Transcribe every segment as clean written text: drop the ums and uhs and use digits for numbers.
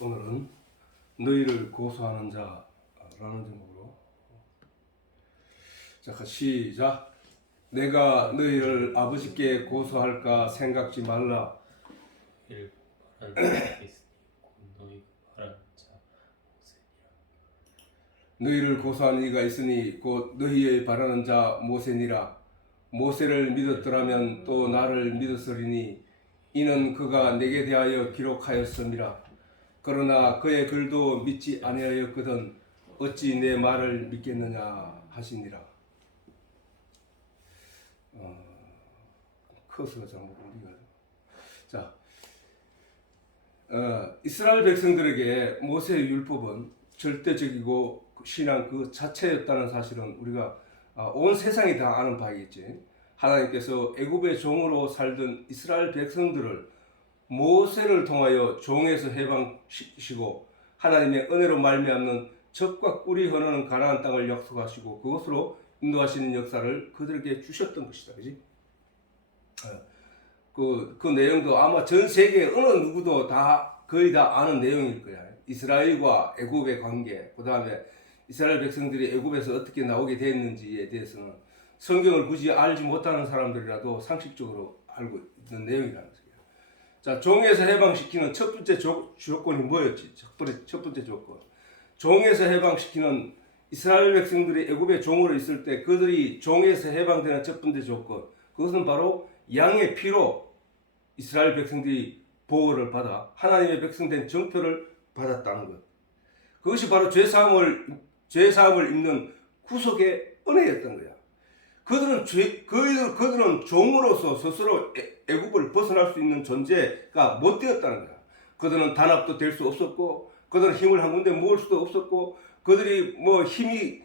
오늘은 너희를 고소하는 자라는 제목으로 자, 시작. 내가 너희를 아버지께 고소할까 생각지 말라. 너희를 말하는 자가 있으니 곧 너희가 말하는 자 모세니라. 너희를 고소하는 이가 있으니 곧 너희의 바라는 자 모세니라. 모세를 믿었더라면 또 나를 믿었으리니 이는 그가 내게 대하여 기록하였음이라. 그러나 그의 글도 믿지 아니하였거든 어찌 내 말을 믿겠느냐 하시니라. 커서가 잘못 우리가 자, 이스라엘 백성들에게 모세의 율법은 절대적이고 신앙 그 자체였다는 사실은 우리가 온 세상이 다 아는 바이겠지. 하나님께서 애굽의 종으로 살던 이스라엘 백성들을 모세를 통하여 종에서 해방시키시고 하나님의 은혜로 말미암는 적과 꿀이 흐르는 가나안 땅을 약속하시고 그것으로 인도하시는 역사를 그들에게 주셨던 것이다, 그지? 그 내용도 아마 전 세계 어느 누구도 다 거의 다 아는 내용일 거야. 이스라엘과 애굽의 관계, 그 다음에 이스라엘 백성들이 애굽에서 어떻게 나오게 됐는지에 대해서는 성경을 굳이 알지 못하는 사람들이라도 상식적으로 알고 있는 내용이라는 거예요. 자, 종에서 해방시키는 첫 번째 조건이 뭐였지? 첫 번째 조건. 종에서 해방시키는 이스라엘 백성들이 애굽의 종으로 있을 때 그들이 종에서 해방되는 첫 번째 조건. 그것은 바로 양의 피로 이스라엘 백성들이 보호를 받아 하나님의 백성된 정표를 받았다는 것. 그것이 바로 죄사함을 입는 구속의 은혜였던 거야. 그들은 종으로서 스스로 애굽을 벗어날 수 있는 존재가 못 되었다는 거야. 그들은 단합도 될 수 없었고, 그들은 힘을 한 군데 모을 수도 없었고, 그들이 뭐 힘이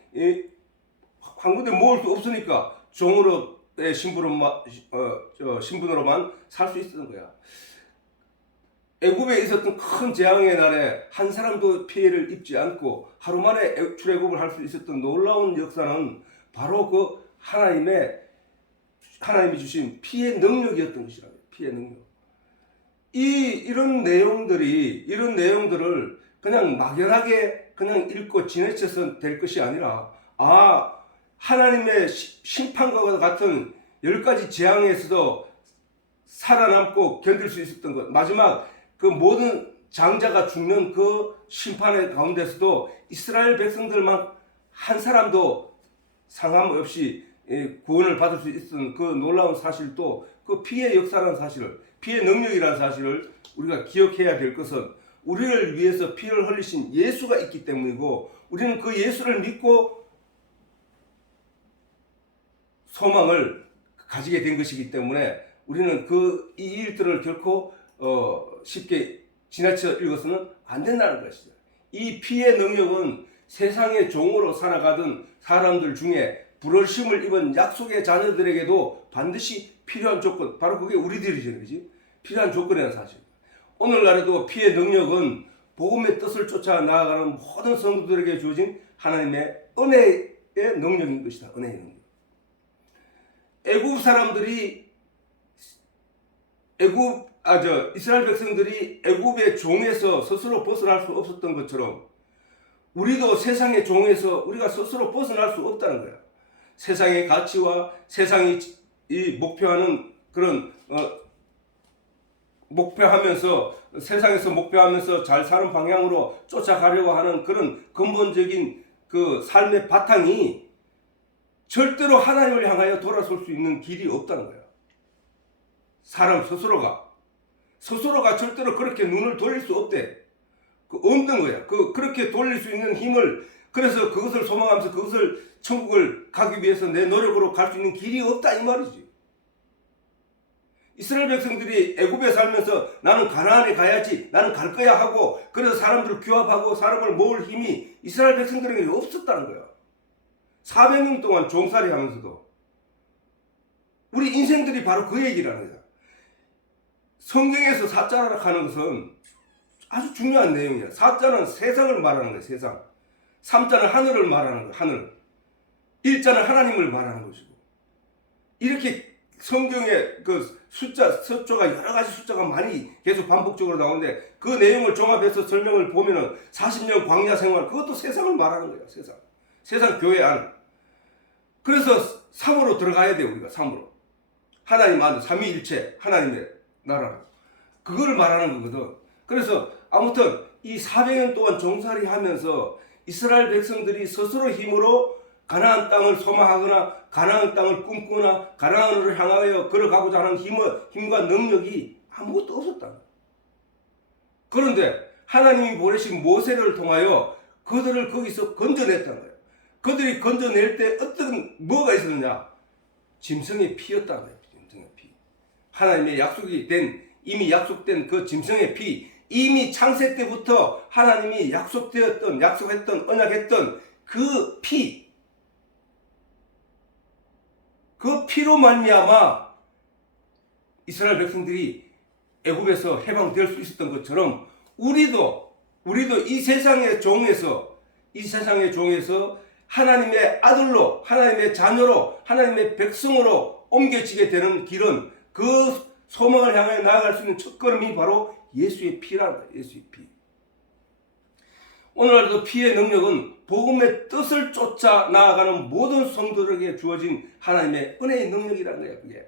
한 군데 모을 수 없으니까 종으로의 신분으로만 살 수 있었던 거야. 애굽에 있었던 큰 재앙의 날에 한 사람도 피해를 입지 않고 하루 만에 출애굽을 할 수 있었던 놀라운 역사는 바로 그 하나님이 주신 피의 능력이었던 것이라고요. 피의 능력. 이런 내용들을 그냥 막연하게 그냥 읽고 지나쳐서 될 것이 아니라 하나님의 심판과 같은 10가지 재앙에서도 살아남고 견딜 수 있었던 것. 마지막 그 모든 장자가 죽는 그 심판의 가운데서도 이스라엘 백성들만 한 사람도 상함 없이 구원을 받을 수 있었던 그 놀라운 사실도 그 피의 역사라는 사실을, 피의 능력이라는 사실을 우리가 기억해야 될 것은 우리를 위해서 피를 흘리신 예수가 있기 때문이고 우리는 그 예수를 믿고 소망을 가지게 된 것이기 때문에 우리는 이 일들을 결코 쉽게 지나쳐 읽어서는 안 된다는 것이죠. 이 피의 능력은 세상의 종으로 살아가던 사람들 중에 부르심을 입은 약속의 자녀들에게도 반드시 필요한 조건, 바로 그게 우리들이죠, 그지? 필요한 조건이라는 사실. 오늘날에도 피의 능력은 복음의 뜻을 쫓아 나아가는 모든 성도들에게 주어진 하나님의 은혜의 능력인 것이다. 은혜의 능력. 이스라엘 백성들이 애굽의 종에서 스스로 벗어날 수 없었던 것처럼 우리도 세상의 종에서 우리가 스스로 벗어날 수 없다는 거야. 세상의 가치와 세상이 목표하는 그런 세상에서 목표하면서 잘 사는 방향으로 쫓아가려고 하는 그런 근본적인 그 삶의 바탕이 절대로 하나님을 향하여 돌아설 수 있는 길이 없다는 거야. 사람 스스로가 절대로 그렇게 눈을 돌릴 수 없대. 없는 거야. 그렇게 돌릴 수 있는 힘을, 그래서 그것을 소망하면서 그것을 천국을 가기 위해서 내 노력으로 갈 수 있는 길이 없다 이 말이지. 이스라엘 백성들이 애굽에 살면서 나는 가나안에 가야지, 나는 갈 거야 하고 그래서 사람들을 규합하고 사람을 모을 힘이 이스라엘 백성들에게 없었다는 거야. 400년 동안 종살이 하면서도 우리 인생들이 바로 그 얘기라는 거야. 성경에서 사자라 하는 것은 아주 중요한 내용이야. 사자는 세상을 말하는 거야, 세상. 삼자는 하늘을 말하는 거야, 하늘. 일자는 하나님을 말하는 것이고. 이렇게 성경에 그 숫자가 여러 가지 숫자가 많이 계속 반복적으로 나오는데 그 내용을 종합해서 설명을 보면은 40년 광야 생활, 그것도 세상을 말하는 거예요. 세상 교회 안. 그래서 3으로 들어가야 돼요. 우리가 3으로. 하나님 안에 삼위일체 하나님의 나라. 그거를 말하는 거거든. 그래서 아무튼 이 400년 동안 종살이 하면서 이스라엘 백성들이 스스로 힘으로 가나안 땅을 소망하거나 가나안 땅을 꿈꾸거나 가나안으로 향하여 걸어가고자 하는 힘과 능력이 아무것도 없었다. 그런데 하나님이 보내신 모세를 통하여 그들을 거기서 건져냈다는 거예요. 그들이 건져낼 때 어떤 뭐가 있었느냐? 짐승의 피였다는 거예요. 짐승의 피. 하나님의 이미 약속된 그 짐승의 피, 이미 창세 때부터 하나님이 약속했던 언약했던 그 피, 그 피로 말미암아 이스라엘 백성들이 애굽에서 해방될 수 있었던 것처럼 우리도 이 세상의 종에서 하나님의 아들로, 하나님의 자녀로, 하나님의 백성으로 옮겨지게 되는 길은 그 소망을 향해 나아갈 수 있는 첫걸음이 바로 예수의 피라는 거예요. 예수의 피. 오늘날도 피의 능력은 복음의 뜻을 쫓아 나아가는 모든 성도들에게 주어진 하나님의 은혜의 능력이라는 거예요. 그게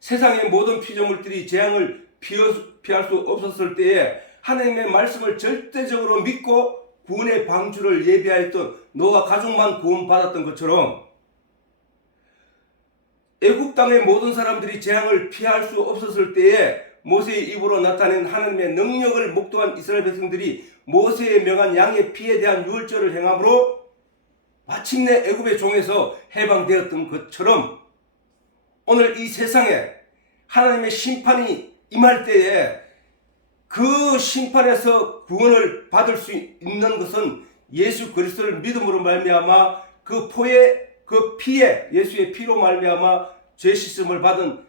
세상의 모든 피조물들이 재앙을 피할 수 없었을 때에 하나님의 말씀을 절대적으로 믿고 구원의 방주를 예비하였던 노아 가족만 구원받았던 것처럼 애굽 땅의 모든 사람들이 재앙을 피할 수 없었을 때에 모세의 입으로 나타낸 하나님의 능력을 목도한 이스라엘 백성들이 모세의 명한 양의 피에 대한 유월절을 행함으로 마침내 애굽의 종에서 해방되었던 것처럼 오늘 이 세상에 하나님의 심판이 임할 때에 그 심판에서 구원을 받을 수 있는 것은 예수 그리스도를 믿음으로 말미암아 그 피에 예수의 피로 말미암아 죄 씻음을 받은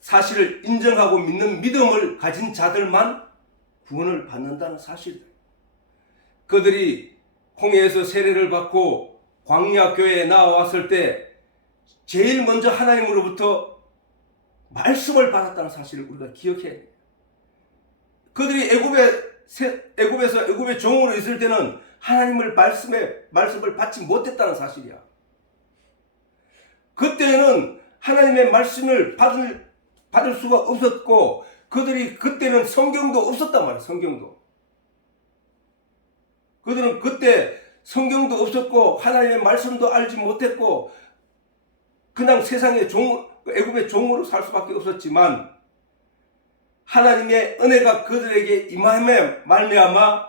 사실을 인정하고 믿는 믿음을 가진 자들만 구원을 받는다는 사실이다. 그들이 홍해에서 세례를 받고 광야 교회에 나왔을 때 제일 먼저 하나님으로부터 말씀을 받았다는 사실을 우리가 기억해야 돼요. 그들이 애굽에서 애굽의 종으로 있을 때는 하나님을 말씀을 받지 못했다는 사실이야. 그때는 하나님의 말씀을 받을 수가 없었고 그들이 그때는 성경도 없었단 말이야. 그들은 그때 성경도 없었고 하나님의 말씀도 알지 못했고 그냥 세상의 애굽의 종으로 살 수밖에 없었지만 하나님의 은혜가 그들에게 임함에 말미암아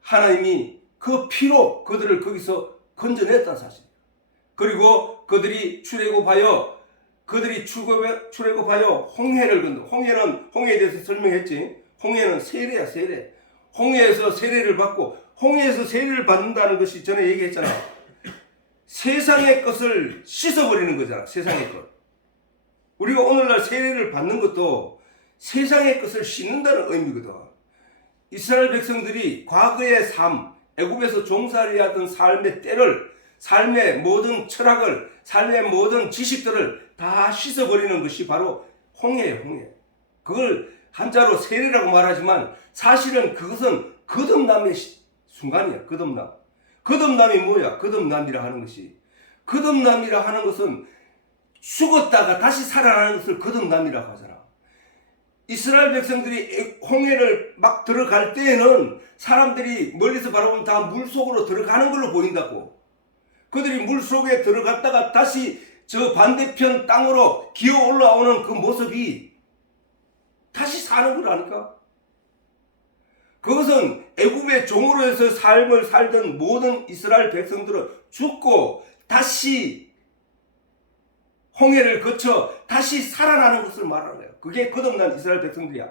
하나님이 그 피로 그들을 거기서 건져냈다는 사실. 그리고 그들이 출애굽하여 홍해를 건너. 홍해에 대해서 설명했지. 홍해는 세례야, 세례. 홍해에서 세례를 받고 홍해에서 세례를 받는다는 것이 전에 얘기했잖아. 세상의 것을 씻어버리는 거잖아. 세상의 것. 우리가 오늘날 세례를 받는 것도 세상의 것을 씻는다는 의미거든. 이스라엘 백성들이 과거의 삶, 애굽에서 종살이하던 삶의 때를, 삶의 모든 철학을, 삶의 모든 지식들을 다 씻어버리는 것이 바로 홍해예요, 홍해. 그걸 한자로 세례라고 말하지만 사실은 그것은 거듭남의 순간이야, 거듭남. 거듭남이 뭐야? 거듭남이라 하는 것은 죽었다가 다시 살아나는 것을 거듭남이라고 하잖아. 이스라엘 백성들이 홍해를 막 들어갈 때에는 사람들이 멀리서 바라보면 다 물속으로 들어가는 걸로 보인다고. 그들이 물속에 들어갔다가 다시 저 반대편 땅으로 기어 올라오는 그 모습이 다시 사는 거라니까. 그것은 애굽의 종으로 해서 삶을 살던 모든 이스라엘 백성들은 죽고 다시 홍해를 거쳐 다시 살아나는 것을 말하는 거예요. 그게 거듭난 이스라엘 백성들이야.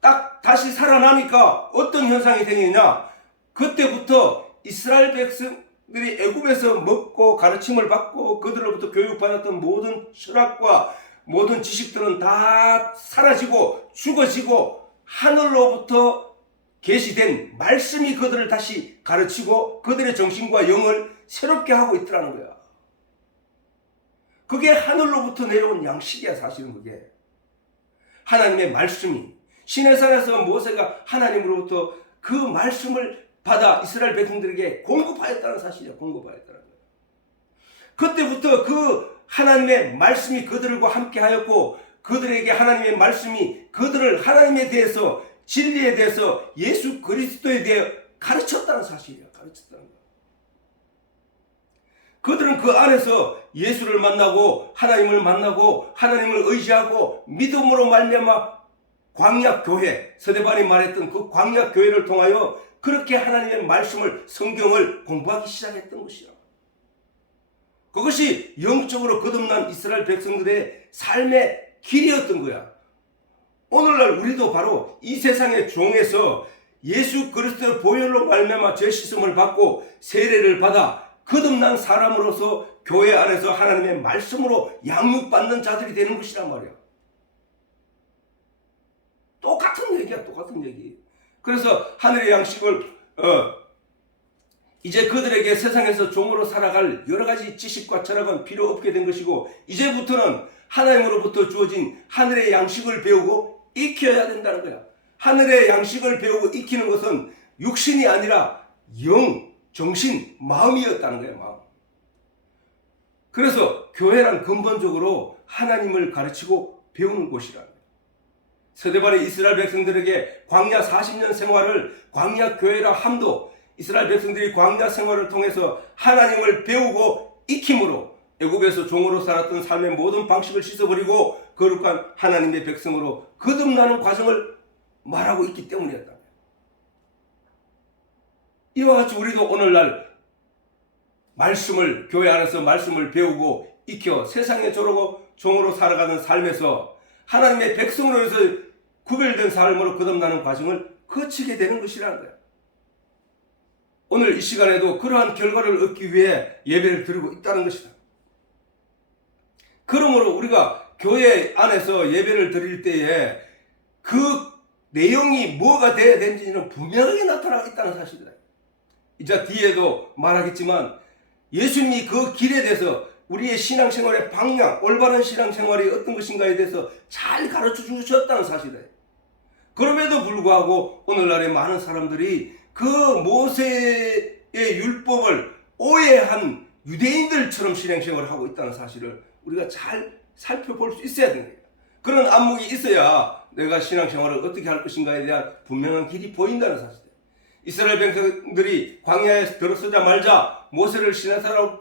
딱 다시 살아나니까 어떤 현상이 생기냐? 그때부터 이스라엘 백성들이 애굽에서 먹고 가르침을 받고 그들로부터 교육받았던 모든 철학과 모든 지식들은 다 사라지고 죽어지고 하늘로부터 계시된 말씀이 그들을 다시 가르치고 그들의 정신과 영을 새롭게 하고 있더라는 거야. 그게 하늘로부터 내려온 양식이야. 사실은 그게 하나님의 말씀이 시내 산에서 모세가 하나님으로부터 그 말씀을 받아 이스라엘 백성들에게 공급하였다는 사실이야. 공급하였다는 거야. 그때부터 그 하나님의 말씀이 그들과 함께 하였고 그들에게 하나님의 말씀이 그들을 하나님에 대해서 진리에 대해서 예수 그리스도에 대해 가르쳤다는 사실이야. 가르쳤다는 거야. 그들은 그 안에서 예수를 만나고 하나님을 만나고 하나님을 의지하고 믿음으로 말미암아 광야교회, 서대반이 말했던 그 광야교회를 통하여 그렇게 하나님의 말씀을 성경을 공부하기 시작했던 것이야. 그것이 영적으로 거듭난 이스라엘 백성들의 삶의 길이었던 거야. 오늘날 우리도 바로 이 세상의 종에서 예수 그리스도의 보혈로 말미암아 죄 씻음을 받고 세례를 받아 거듭난 사람으로서 교회 안에서 하나님의 말씀으로 양육받는 자들이 되는 것이란 말이야. 똑같은 얘기야. 똑같은 얘기. 그래서 하늘의 양식을 이제 그들에게 세상에서 종으로 살아갈 여러 가지 지식과 철학은 필요 없게 된 것이고 이제부터는 하나님으로부터 주어진 하늘의 양식을 배우고 익혀야 된다는 거야. 하늘의 양식을 배우고 익히는 것은 육신이 아니라 영, 정신, 마음이었다는 거야. 마음. 그래서 교회란 근본적으로 하나님을 가르치고 배우는 곳이라는 거야. 서대반의 이스라엘 백성들에게 광야 40년 생활을 광야 교회라 함도 이스라엘 백성들이 광야 생활을 통해서 하나님을 배우고 익힘으로 애굽에서 종으로 살았던 삶의 모든 방식을 씻어버리고 거룩한 하나님의 백성으로 거듭나는 과정을 말하고 있기 때문이었다. 이와 같이 우리도 오늘날 말씀을 교회 안에서 말씀을 배우고 익혀 세상에 저러고 종으로 살아가는 삶에서 하나님의 백성으로서 구별된 삶으로 거듭나는 과정을 거치게 되는 것이라는 거야. 오늘 이 시간에도 그러한 결과를 얻기 위해 예배를 드리고 있다는 것이다. 그러므로 우리가 교회 안에서 예배를 드릴 때에 그 내용이 뭐가 되어야 되는지는 분명하게 나타나고 있다는 사실이다. 이제 뒤에도 말하겠지만 예수님이 그 길에 대해서 우리의 신앙생활의 방향, 올바른 신앙생활이 어떤 것인가에 대해서 잘 가르쳐 주셨다는 사실이다. 그럼에도 불구하고 오늘날의 많은 사람들이 그 모세의 율법을 오해한 유대인들처럼 신앙생활을 하고 있다는 사실을 우리가 잘 살펴볼 수 있어야 되는 거예요. 그런 안목이 있어야 내가 신앙생활을 어떻게 할 것인가에 대한 분명한 길이 보인다는 사실이에요. 이스라엘 백성들이 광야에 들어서자마자 모세를 시내산으로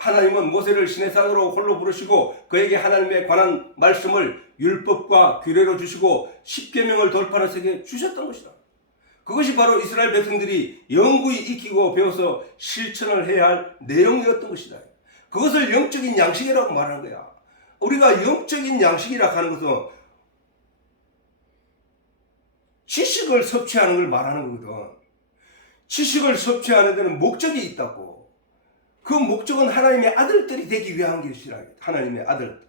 하나님은 모세를 시내산으로 홀로 부르시고 그에게 하나님에 관한 말씀을 율법과 규례로 주시고 십계명을 돌판에 주셨던 것이다. 그것이 바로 이스라엘 백성들이 영구히 익히고 배워서 실천을 해야 할 내용이었던 것이다. 그것을 영적인 양식이라고 말하는 거야. 우리가 영적인 양식이라고 하는 것은 지식을 섭취하는 걸 말하는 거거든. 지식을 섭취하는 데는 목적이 있다고. 그 목적은 하나님의 아들들이 되기 위한 것이라. 하나님의 아들들.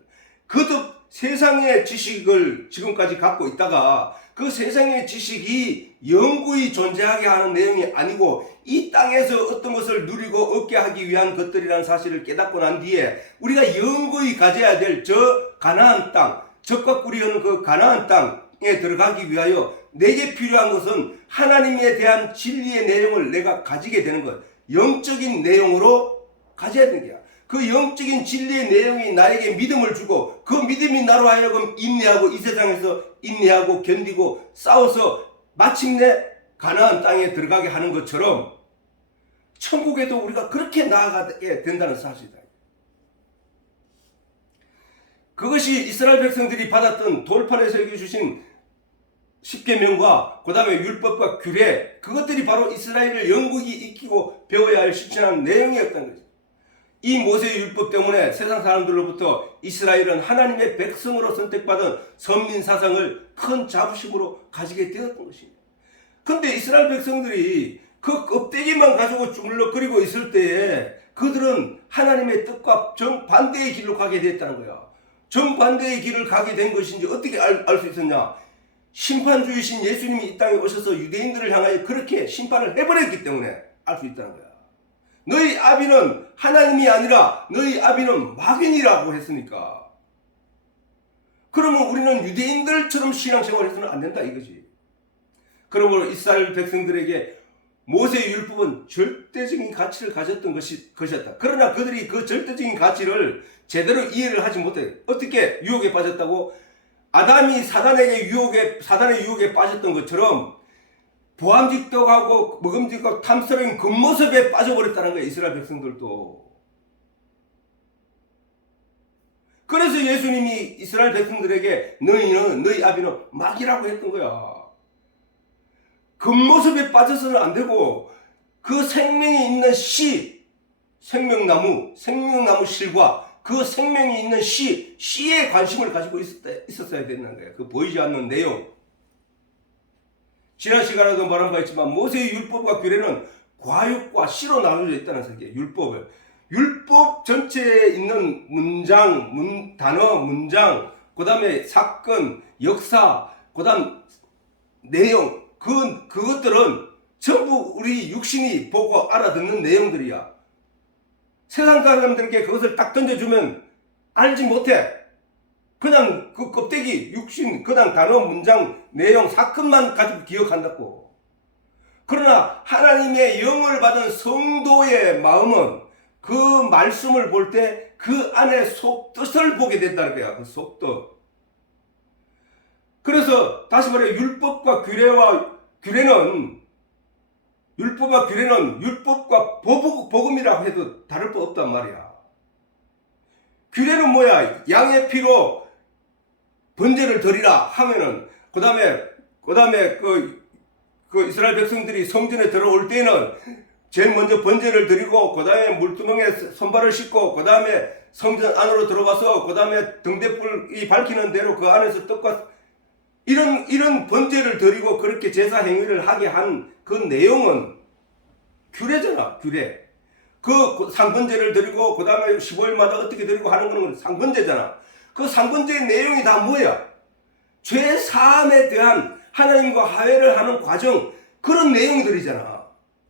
거듭 세상의 지식을 지금까지 갖고 있다가 그 세상의 지식이 영구히 존재하게 하는 내용이 아니고 이 땅에서 어떤 것을 누리고 얻게 하기 위한 것들이라는 사실을 깨닫고 난 뒤에 우리가 영구히 가져야 될 저 가나안 땅, 적과 꿀이 흐르는 그 가나안 땅에 들어가기 위하여 내게 필요한 것은 하나님에 대한 진리의 내용을 내가 가지게 되는 것. 영적인 내용으로 가져야 되는 거야. 그 영적인 진리의 내용이 나에게 믿음을 주고 그 믿음이 나로 하여금 인내하고 이 세상에서 인내하고 견디고 싸워서 마침내 가나안 땅에 들어가게 하는 것처럼 천국에도 우리가 그렇게 나아가게 된다는 사실이다. 그것이 이스라엘 백성들이 받았던 돌판에서 주신 십계명과 그 다음에 율법과 규례, 그것들이 바로 이스라엘을 영국이 익히고 배워야 할 실천한 내용이었던 거죠. 이 모세의 율법 때문에 세상 사람들로부터 이스라엘은 하나님의 백성으로 선택받은 선민 사상을 큰 자부심으로 가지게 되었던 것입니다. 그런데 이스라엘 백성들이 그 껍데기만 가지고 주물럭거리고 있을 때에 그들은 하나님의 뜻과 정반대의 길로 가게 됐다는 거야. 정반대의 길을 가게 된 것인지 어떻게 알 수 있었냐? 심판주이신 예수님이 이 땅에 오셔서 유대인들을 향하여 그렇게 심판을 해버렸기 때문에 알 수 있다는 거야. 너희 아비는 하나님이 아니라 너희 아비는 마귀니라고 했으니까. 그러면 우리는 유대인들처럼 신앙생활을 해서는 안 된다 이거지. 그러므로 이스라엘 백성들에게 모세의 율법은 절대적인 가치를 가졌던 것이었다. 그러나 그들이 그 절대적인 가치를 제대로 이해를 하지 못해. 어떻게 유혹에 빠졌다고? 아담이 사단의 유혹에 빠졌던 것처럼 보암직독하고 먹음직하고 탐스러운 겉모습에 빠져버렸다는 거예요. 이스라엘 백성들도. 그래서 예수님이 이스라엘 백성들에게 너희 아비는 마귀라고 했던 거야. 겉모습에 빠져서는 안 되고 그 생명이 있는 씨, 생명나무 실과 그 생명이 있는 씨에 관심을 가지고 있었어야 된다는 거예요. 그 보이지 않는 내용. 지난 시간에도 말한 바 있지만 모세의 율법과 규례는 과육과 씨로 나눠져 있다는 사실이에요. 율법 전체에 있는 단어, 문장, 그 다음에 사건, 역사, 그 다음 내용, 그것들은 전부 우리 육신이 보고 알아듣는 내용들이야. 세상 사람들에게 그것을 딱 던져주면 알지 못해. 그냥 그 껍데기, 육신, 그냥 단어, 문장, 내용, 사건만 가지고 기억한다고. 그러나 하나님의 영을 받은 성도의 마음은 그 말씀을 볼 때 그 안에 속뜻을 보게 된다는 거야. 그 속뜻. 그래서 다시 말해 율법과 규례는 율법과 복음이라고 해도 다를 바 없단 말이야. 규례는 뭐야? 양의 피로 번제를 드리라 하면은 그 다음에 그 이스라엘 백성들이 성전에 들어올 때는 제일 먼저 번제를 드리고 그 다음에 물두멍에 손발을 씻고 그 다음에 성전 안으로 들어가서 그 다음에 등대불이 밝히는 대로 그 안에서 떡과 이런 번제를 드리고 그렇게 제사 행위를 하게 한 그 내용은 규례잖아. 규례. 그 상번제를 드리고 그 다음에 15일마다 어떻게 드리고 하는 거는 상번제잖아. 그 상번제의 내용이 다 뭐야? 죄 사함에 대한 하나님과 화해를 하는 과정, 그런 내용들이잖아.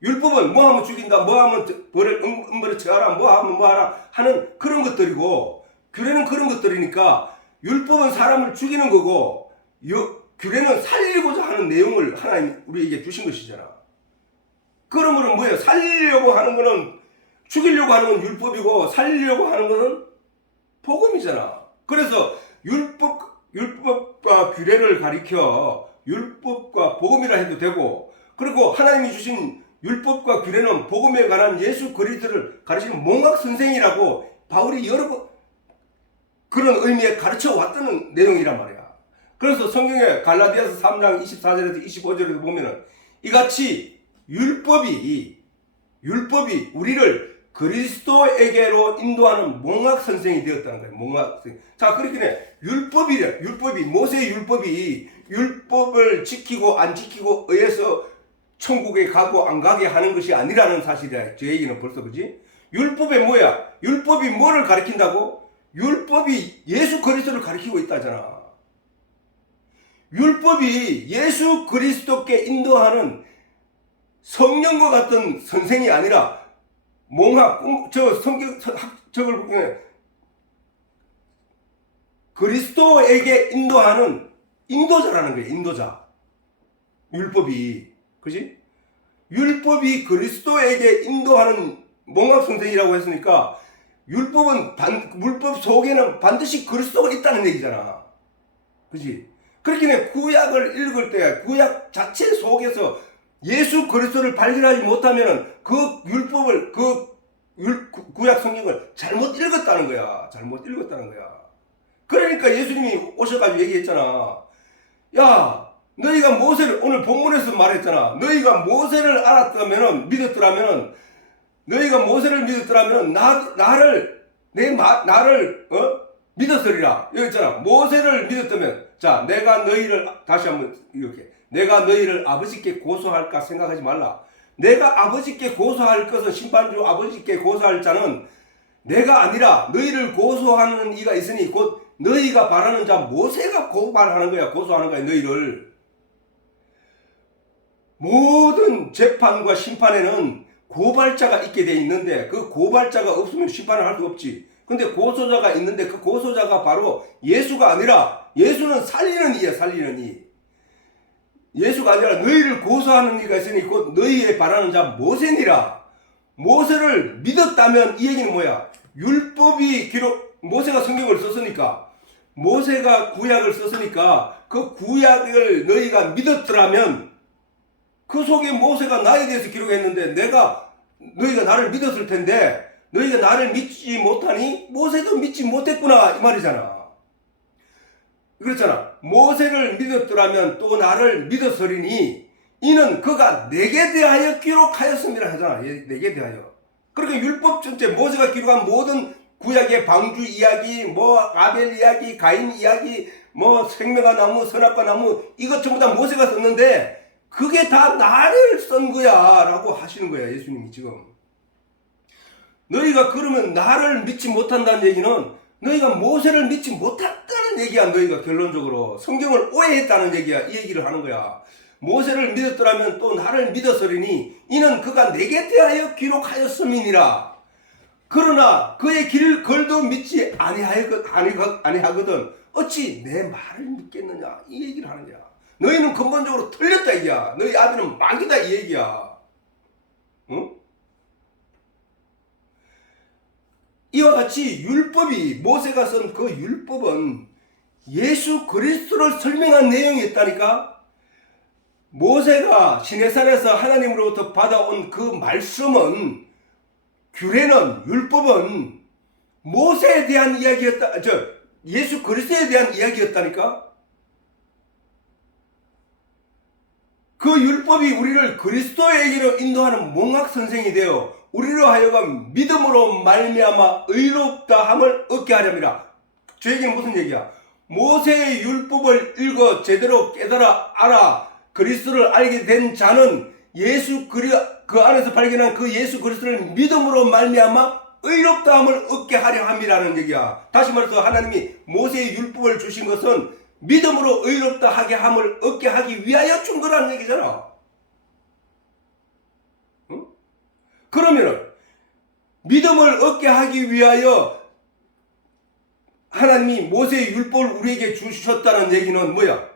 율법은 뭐 하면 죽인다, 뭐 하면 음벌에 처하라, 뭐 하면 뭐 하라 하는 그런 것들이고, 규례는 그런 것들이니까 율법은 사람을 죽이는 거고 규례는 살리고자 하는 내용을 하나님 우리에게 주신 것이잖아. 그러므로 뭐예요? 살리려고 하는 거는, 죽이려고 하는 건 율법이고 살리려고 하는 거는 복음이잖아. 그래서 율법과 규례를 가리켜 율법과 복음이라 해도 되고, 그리고 하나님이 주신 율법과 규례는 복음에 관한 예수 그리스도를 가르치는 몽학 선생이라고 바울이 여러 번 그런 의미에 가르쳐 왔다는 내용이란 말이야. 그래서 성경에 갈라디아서 3장 24절에서 25절에서 보면은 이같이 율법이 우리를 그리스도에게로 인도하는 몽학 선생이 되었다는 거예요. 몽학 선생. 자, 그렇게 율법이 모세의 율법을 지키고 안 지키고 의해서 천국에 가고 안 가게 하는 것이 아니라는 사실이야. 저 얘기는 벌써, 그지? 율법이 뭐야? 율법이 뭐를 가리킨다고? 율법이 예수 그리스도를 가리키고 있다잖아. 율법이 예수 그리스도께 인도하는 성령과 같은 선생이 아니라 몽학, 저걸 보면 그리스도에게 인도하는 인도자라는 거예요. 인도자. 율법이. 그지? 율법이 그리스도에게 인도하는 몽학 선생이라고 했으니까 율법 속에는 반드시 그리스도가 있다는 얘기잖아. 그지? 그렇기 구약을 읽을 때 구약 자체 속에서 예수 그리스도를 발견하지 못하면은 그 율법을, 구약 성경을 잘못 읽었다는 거야. 그러니까 예수님이 오셔가지고 얘기했잖아. 야, 너희가 모세를, 오늘 본문에서 말했잖아. 너희가 모세를 믿었더라면은 나를 믿었으리라. 여기 있잖아. 모세를 믿었다면, 자, 내가 너희를 아버지께 고소할까 생각하지 말라. 내가 아버지께 고소할 것은, 심판주 아버지께 고소할 자는 내가 아니라 너희를 고소하는 이가 있으니 곧 너희가 바라는 자 모세가 고소하는 거야. 너희를. 모든 재판과 심판에는 고발자가 있게 돼 있는데 그 고발자가 없으면 심판을 할 수 없지. 근데 고소자가 있는데 그 고소자가 바로 예수가 아니라 예수는 살리는 이야, 살리는 이. 예수가 아니라 너희를 고소하는 이가 있으니 곧 너희의 바라는 자 모세니라. 모세를 믿었다면 이 얘기는 뭐야? 율법이 기록, 모세가 성경을 썼으니까, 모세가 구약을 썼으니까 그 구약을 너희가 믿었더라면 그 속에 모세가 나에 대해서 기록했는데 너희가 나를 믿었을 텐데 너희가 나를 믿지 못하니 모세도 믿지 못했구나 이 말이잖아. 그렇잖아. 모세를 믿었더라면 또 나를 믿었으리니 이는 그가 내게 대하여 기록하였음이라 하잖아. 내게 대하여. 그러니까 율법 전체 모세가 기록한 모든 구약의 방주 이야기, 뭐 아벨 이야기, 가인 이야기, 뭐 생명과 나무, 선악과 나무 이것 전부 다 모세가 썼는데 그게 다 나를 쓴 거야 라고 하시는 거야 예수님이 지금. 너희가 그러면 나를 믿지 못한다는 얘기는 너희가 모세를 믿지 못했다는 얘기야. 너희가 결론적으로 성경을 오해했다는 얘기야. 이 얘기를 하는 거야. 모세를 믿었더라면 또 나를 믿었으리니 이는 그가 내게 대하여 기록하였음이니라. 그러나 그의 길걸도 믿지 아니하거든 어찌 내 말을 믿겠느냐 이 얘기를 하는 거야. 너희는 근본적으로 틀렸다 이거야. 너희 아비는 망이다 이 얘기야. 응? 이와 같이 율법이 모세가 쓴 그 율법은 예수 그리스도를 설명한 내용이었다니까. 모세가 시내산에서 하나님으로부터 받아온 그 말씀은 규례는 율법은 모세에 대한 이야기였다. 예수 그리스도에 대한 이야기였다니까. 그 율법이 우리를 그리스도에게로 인도하는 몽학 선생이 되어 우리로 하여금 믿음으로 말미암아 의롭다 함을 얻게 하렵니다. 저 얘기는 무슨 얘기야? 모세의 율법을 읽어 제대로 깨달아 알아 그리스도를 알게 된 자는 그 안에서 발견한 그 예수 그리스도를 믿음으로 말미암아 의롭다 함을 얻게 하려 함이라는 얘기야. 다시 말해서 하나님이 모세의 율법을 주신 것은 믿음으로 의롭다 하게 함을 얻게 하기 위하여 준 거라는 얘기잖아. 응? 그러면은 믿음을 얻게 하기 위하여 하나님이 모세의 율법을 우리에게 주셨다는 얘기는 뭐야?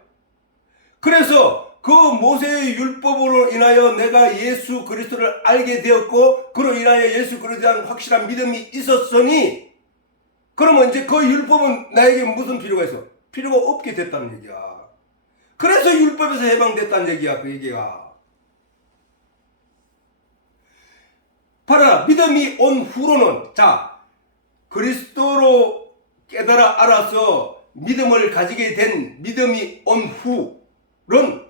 그래서 그 모세의 율법으로 인하여 내가 예수 그리스도를 알게 되었고 그로 인하여 예수 그리스도에 대한 확실한 믿음이 있었으니 그러면 이제 그 율법은 나에게 무슨 필요가 있어? 필요가 없게 됐다는 얘기야. 그래서 율법에서 해방됐다는 얘기야. 그 얘기가. 봐라. 믿음이 온 후로는 그리스도로 깨달아 알아서 믿음을 가지게 된 믿음이 온 후는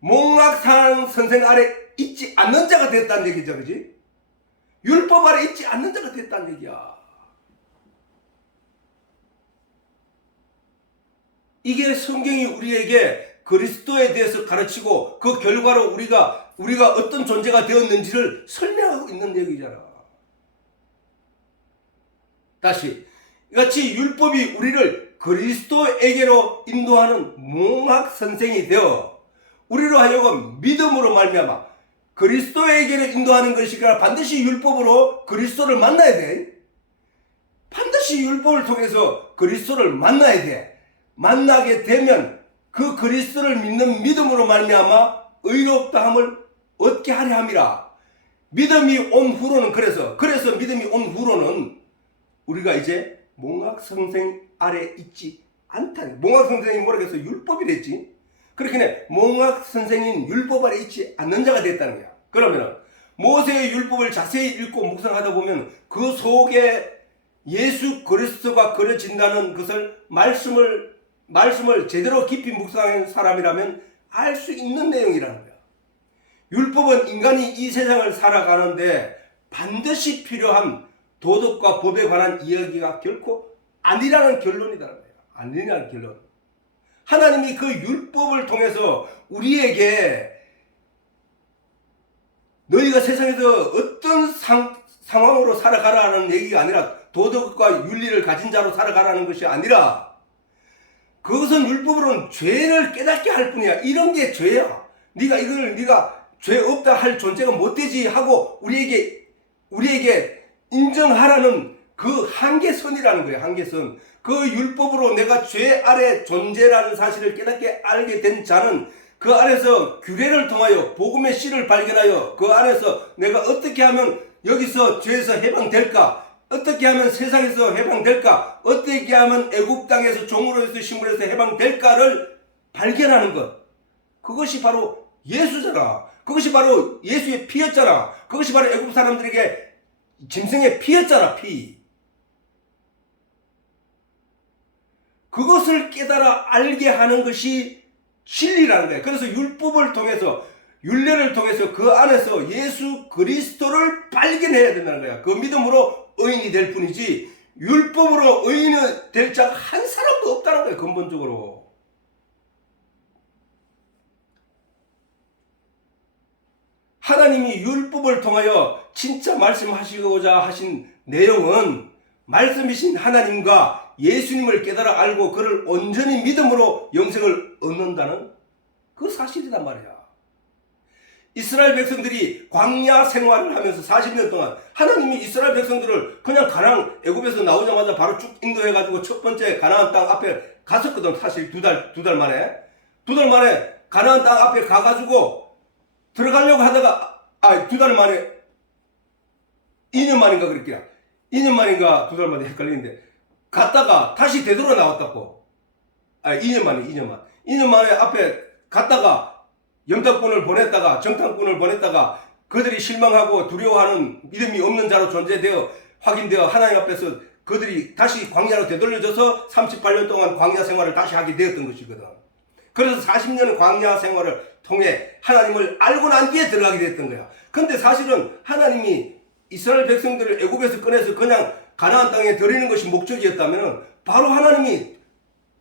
몽락산 선생 아래 있지 않는 자가 됐다는 얘기죠. 그지? 율법 아래 있지 않는 자가 됐다는 얘기야. 이게 성경이 우리에게 그리스도에 대해서 가르치고 그 결과로 우리가 어떤 존재가 되었는지를 설명하고 있는 얘기잖아. 다시 이같이 율법이 우리를 그리스도에게로 인도하는 몽학 선생이 되어 우리로 하여금 믿음으로 말미암아 그리스도에게로 인도하는 것이니까 반드시 율법으로 그리스도를 만나야 돼. 반드시 율법을 통해서 그리스도를 만나야 돼. 만나게 되면 그 그리스도를 믿는 믿음으로 말미암아 의롭다함을 얻게 하려 함이라. 믿음이 온 후로는 그래서 믿음이 온 후로는 우리가 이제 몽학 선생 아래 있지 않다. 몽학 선생이 뭐라고 해서 율법이 됐지. 그렇게 몽학 선생인 율법 아래 있지 않는 자가 됐다는 거야. 그러면 모세의 율법을 자세히 읽고 묵상하다 보면 그 속에 예수 그리스도가 그려진다는 것을 말씀을 제대로 깊이 묵상한 사람이라면 알 수 있는 내용이라는 거야. 율법은 인간이 이 세상을 살아가는데 반드시 필요한 도덕과 법에 관한 이야기가 결코 아니라는 결론이라는 거야. 아니라는 결론. 하나님이 그 율법을 통해서 우리에게 너희가 세상에서 어떤 상황으로 살아가라는 얘기가 아니라 도덕과 윤리를 가진 자로 살아가라는 것이 아니라 그것은 율법으로는 죄를 깨닫게 할 뿐이야. 이런 게 죄야. 네가 죄 없다 할 존재가 못 되지 하고 우리에게 인정하라는 그 한계선이라는 거예요. 한계선. 그 율법으로 내가 죄 아래 존재라는 사실을 깨닫게 알게 된 자는 그 안에서 규례를 통하여 복음의 씨를 발견하여 그 안에서 내가 어떻게 하면 여기서 죄에서 해방될까? 어떻게 하면 세상에서 해방될까? 어떻게 하면 애굽 땅에서 종으로서 신분에서 해방될까를 발견하는 것. 그것이 바로 예수잖아. 그것이 바로 예수의 피였잖아. 그것이 바로 애굽 사람들에게 짐승의 피였잖아. 피. 그것을 깨달아 알게 하는 것이 진리라는 거예요. 그래서 율법을 통해서 율례를 통해서 그 안에서 예수 그리스도를 발견해야 된다는 거야. 그 믿음으로 의인이 될 뿐이지 율법으로 의인이 될 자가 한 사람도 없다는 거예요. 근본적으로. 하나님이 율법을 통하여 진짜 말씀하시고자 하신 내용은 말씀이신 하나님과 예수님을 깨달아 알고 그를 온전히 믿음으로 영생을 얻는다는 그 사실이란 말이야. 이스라엘 백성들이 광야 생활을 하면서 40년 동안 하나님이 이스라엘 백성들을 그냥 가나안 애굽에서 나오자마자 바로 쭉 인도해가지고 첫 번째 가나안 땅 앞에 갔었거든. 사실 두 달 만에 가나안 땅 앞에 가가지고 들어가려고 하다가 두 달 만에 2년 만인가 그랬기야. 2년 만인가 두 달 만에 헷갈리는데 갔다가 다시 되돌아 나왔다고. 2년 만에 앞에 갔다가 영탁꾼을 보냈다가 정탐꾼을 보냈다가 그들이 실망하고 두려워하는 믿음이 없는 자로 존재되어 확인되어 하나님 앞에서 그들이 다시 광야로 되돌려져서 38년 동안 광야 생활을 다시 하게 되었던 것이거든. 그래서 40년 광야 생활을 통해 하나님을 알고 난 뒤에 들어가게 됐던 거야. 근데 사실은 하나님이 이스라엘 백성들을 애굽에서 꺼내서 그냥 가나안 땅에 들이는 것이 목적이었다면 바로 하나님이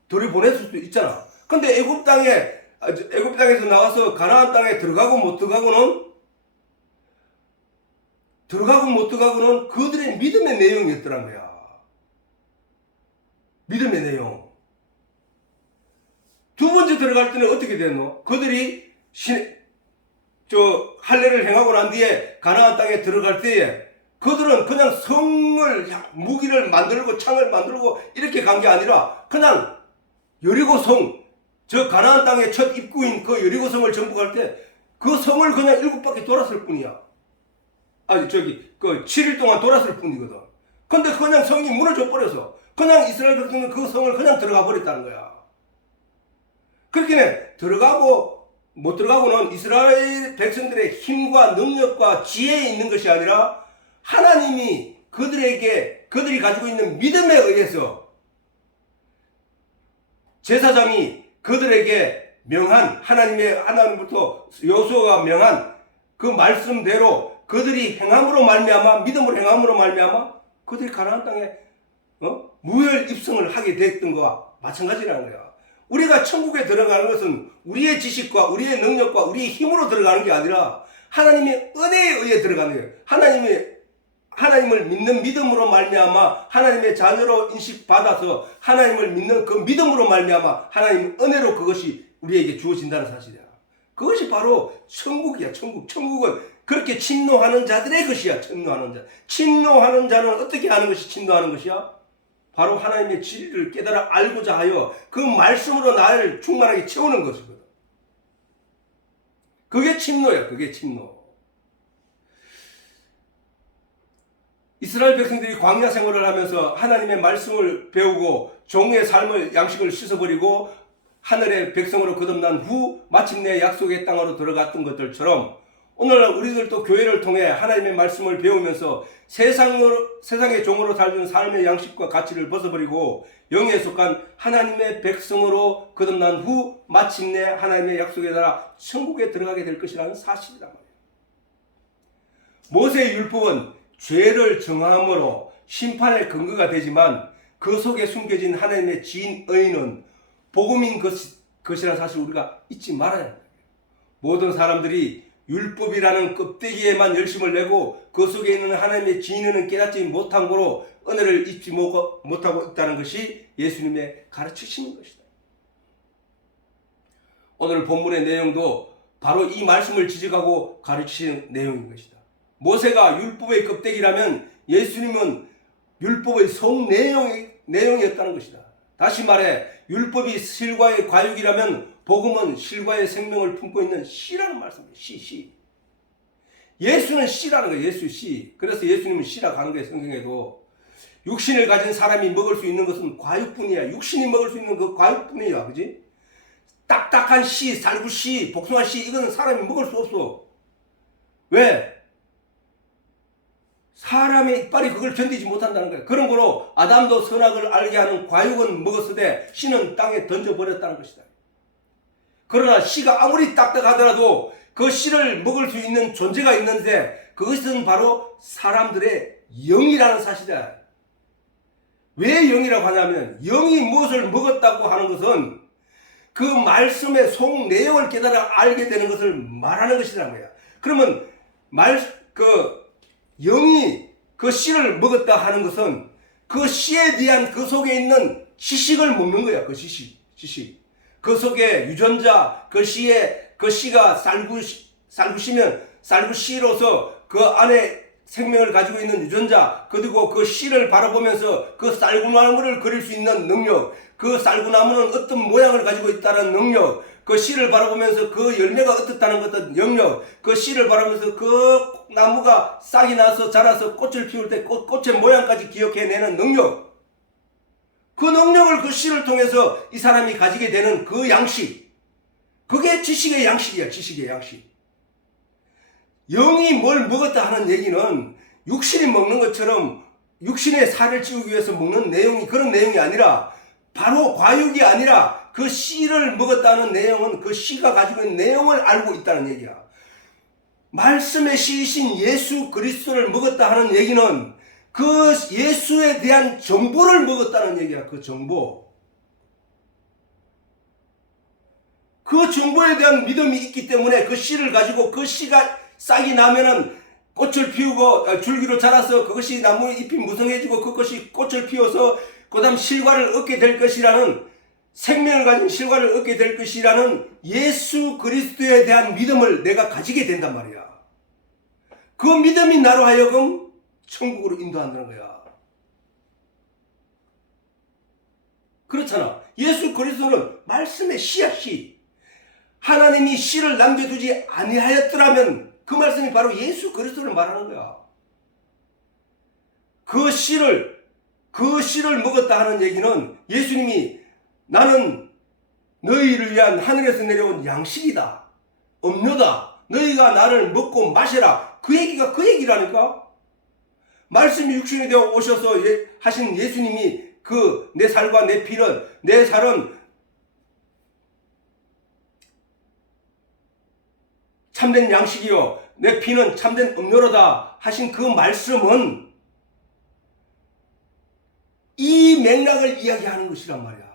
들여보냈을 수도 있잖아. 근데 애굽 땅에서 나와서 가나안 땅에 들어가고 못 들어가고는 그들의 믿음의 내용이었더란 거야. 믿음의 내용. 두 번째 들어갈 때는 어떻게 됐노? 그들이 할례를 행하고 난 뒤에 가나안 땅에 들어갈 때에 그들은 그냥 성을 무기를 만들고 창을 만들고 이렇게 간 게 아니라 그냥 여리고성, 저 가나안 땅의 첫 입구인 그 여리고성을 정복할 때 그 성을 그냥 7바퀴 돌았을 뿐이야. 7일 동안 돌았을 뿐이거든. 근데 그냥 성이 무너져 버려서 그냥 이스라엘 백성은 그 성을 그냥 들어가 버렸다는 거야. 그렇게 들어가고 못 들어가고는 이스라엘 백성들의 힘과 능력과 지혜에 있는 것이 아니라 하나님이 그들이 가지고 있는 믿음에 의해서 제사장이 그들에게 명한 하나님부터 여호수아가 명한 그 말씀대로 그들이 행함으로 말미암아 믿음으로 행함으로 말미암아 그들이 가나안 땅에 무혈 입성을 하게 됐던 것과 마찬가지라는 거야. 우리가 천국에 들어가는 것은 우리의 지식과 우리의 능력과 우리의 힘으로 들어가는 게 아니라 하나님의 은혜에 의해 들어가는 거예요. 하나님을 믿는 믿음으로 말미암아 하나님의 자녀로 인식받아서 하나님을 믿는 그 믿음으로 말미암아 하나님 은혜로 그것이 우리에게 주어진다는 사실이야. 그것이 바로 천국이야. 천국은 그렇게 침노하는 자들의 것이야. 침노하는 자는 어떻게 하는 것이 침노하는 것이야? 바로 하나님의 진리를 깨달아 알고자 하여 그 말씀으로 나를 충만하게 채우는 것이거든. 그게 침노야. 그게 침노. 이스라엘 백성들이 광야 생활을 하면서 하나님의 말씀을 배우고 종의 삶을 양식을 씻어버리고 하늘의 백성으로 거듭난 후 마침내 약속의 땅으로 들어갔던 것들처럼 오늘날 우리들도 교회를 통해 하나님의 말씀을 배우면서 세상의 종으로 살던 삶의 양식과 가치를 벗어버리고 영에 속한 하나님의 백성으로 거듭난 후 마침내 하나님의 약속에 따라 천국에 들어가게 될 것이라는 사실이란 말이에요. 모세의 율법은 죄를 정함으로 심판의 근거가 되지만 그 속에 숨겨진 하나님의 진의는 복음인 것이라는 사실 우리가 잊지 말아야 합니다. 모든 사람들이 율법이라는 껍데기에만 열심을 내고 그 속에 있는 하나님의 진의는 깨닫지 못한 거로 은혜를 입지 못하고 있다는 것이 예수님의 가르치시는 것이다. 오늘 본문의 내용도 바로 이 말씀을 지적하고 가르치는 내용인 것이다. 모세가 율법의 껍데기라면 예수님은 율법의 속 내용이었다는 것이다. 다시 말해 율법이 실과의 과육이라면 복음은 실과의 생명을 품고 있는 씨라는 말씀이에요. 씨. 예수는 씨라는 거예요. 예수 씨. 그래서 예수님은 씨라고 하는 거예요. 성경에도. 육신을 가진 사람이 먹을 수 있는 것은 과육뿐이야. 육신이 먹을 수 있는 그 과육뿐이야. 그지? 딱딱한 씨, 쌀구 씨, 복숭아 씨 이거는 사람이 먹을 수 없어. 왜? 사람의 이빨이 그걸 견디지 못한다는 거예요. 그런 거로 아담도 선악을 알게 하는 과육은 먹었으되 씨는 땅에 던져버렸다는 것이다. 그러나 씨가 아무리 딱딱하더라도 그 씨를 먹을 수 있는 존재가 있는데 그것은 바로 사람들의 영이라는 사실이다. 왜 영이라고 하냐면 영이 무엇을 먹었다고 하는 것은 그 말씀의 속 내용을 깨달아 알게 되는 것을 말하는 것이라는 거야. 그러면 영이 그 씨를 먹었다 하는 것은 그 씨에 대한 그 속에 있는 지식을 먹는 거야. 그 지식. 그 속에 유전자, 그 씨가 쌀구씨면 쌀구씨로서 그 안에 생명을 가지고 있는 유전자, 그리고 그 씨를 바라보면서 그 쌀구나무를 그릴 수 있는 능력, 그 쌀구나무는 어떤 모양을 가지고 있다는 능력, 그 씨를 바라보면서 그 열매가 어떻다는 것은 영역, 그 씨를 바라보면서 그 나무가 싹이 나서 자라서 꽃을 피울 때 꽃의 모양까지 기억해내는 능력, 그 능력을 그 씨를 통해서 이 사람이 가지게 되는 그 양식, 그게 지식의 양식이야. 지식의 양식. 영이 뭘 먹었다 하는 얘기는 육신이 먹는 것처럼 육신의 살을 찌우기 위해서 먹는 내용이 그런 내용이 아니라 바로 과육이 아니라 그 씨를 먹었다는 내용은 그 씨가 가지고 있는 내용을 알고 있다는 얘기야. 말씀의 씨이신 예수 그리스도를 먹었다 하는 얘기는 그 예수에 대한 정보를 먹었다는 얘기야. 그 정보. 그 정보에 대한 믿음이 있기 때문에 그 씨를 가지고 그 씨가 싹이 나면은 꽃을 피우고 줄기로 자라서 그것이 나무 잎이 무성해지고 그것이 꽃을 피워서 그 다음 실과를 얻게 될 것이라는 생명을 가진 실과를 얻게 될 것이라는 예수 그리스도에 대한 믿음을 내가 가지게 된단 말이야. 그 믿음이 나로 하여금 천국으로 인도한다는 거야. 그렇잖아. 예수 그리스도는 말씀의 씨야, 씨. 하나님이 씨를 남겨두지 아니하였더라면 그 말씀이 바로 예수 그리스도를 말하는 거야. 그 씨를 먹었다 하는 얘기는 예수님이 나는 너희를 위한 하늘에서 내려온 양식이다. 음료다. 너희가 나를 먹고 마셔라. 그 얘기가 그 얘기라니까. 말씀이 육신이 되어 오셔서 하신 예수님이 내 살과 내 피는 내 살은 참된 양식이요 내 피는 참된 음료로다 하신 그 말씀은 이 맥락을 이야기하는 것이란 말이야.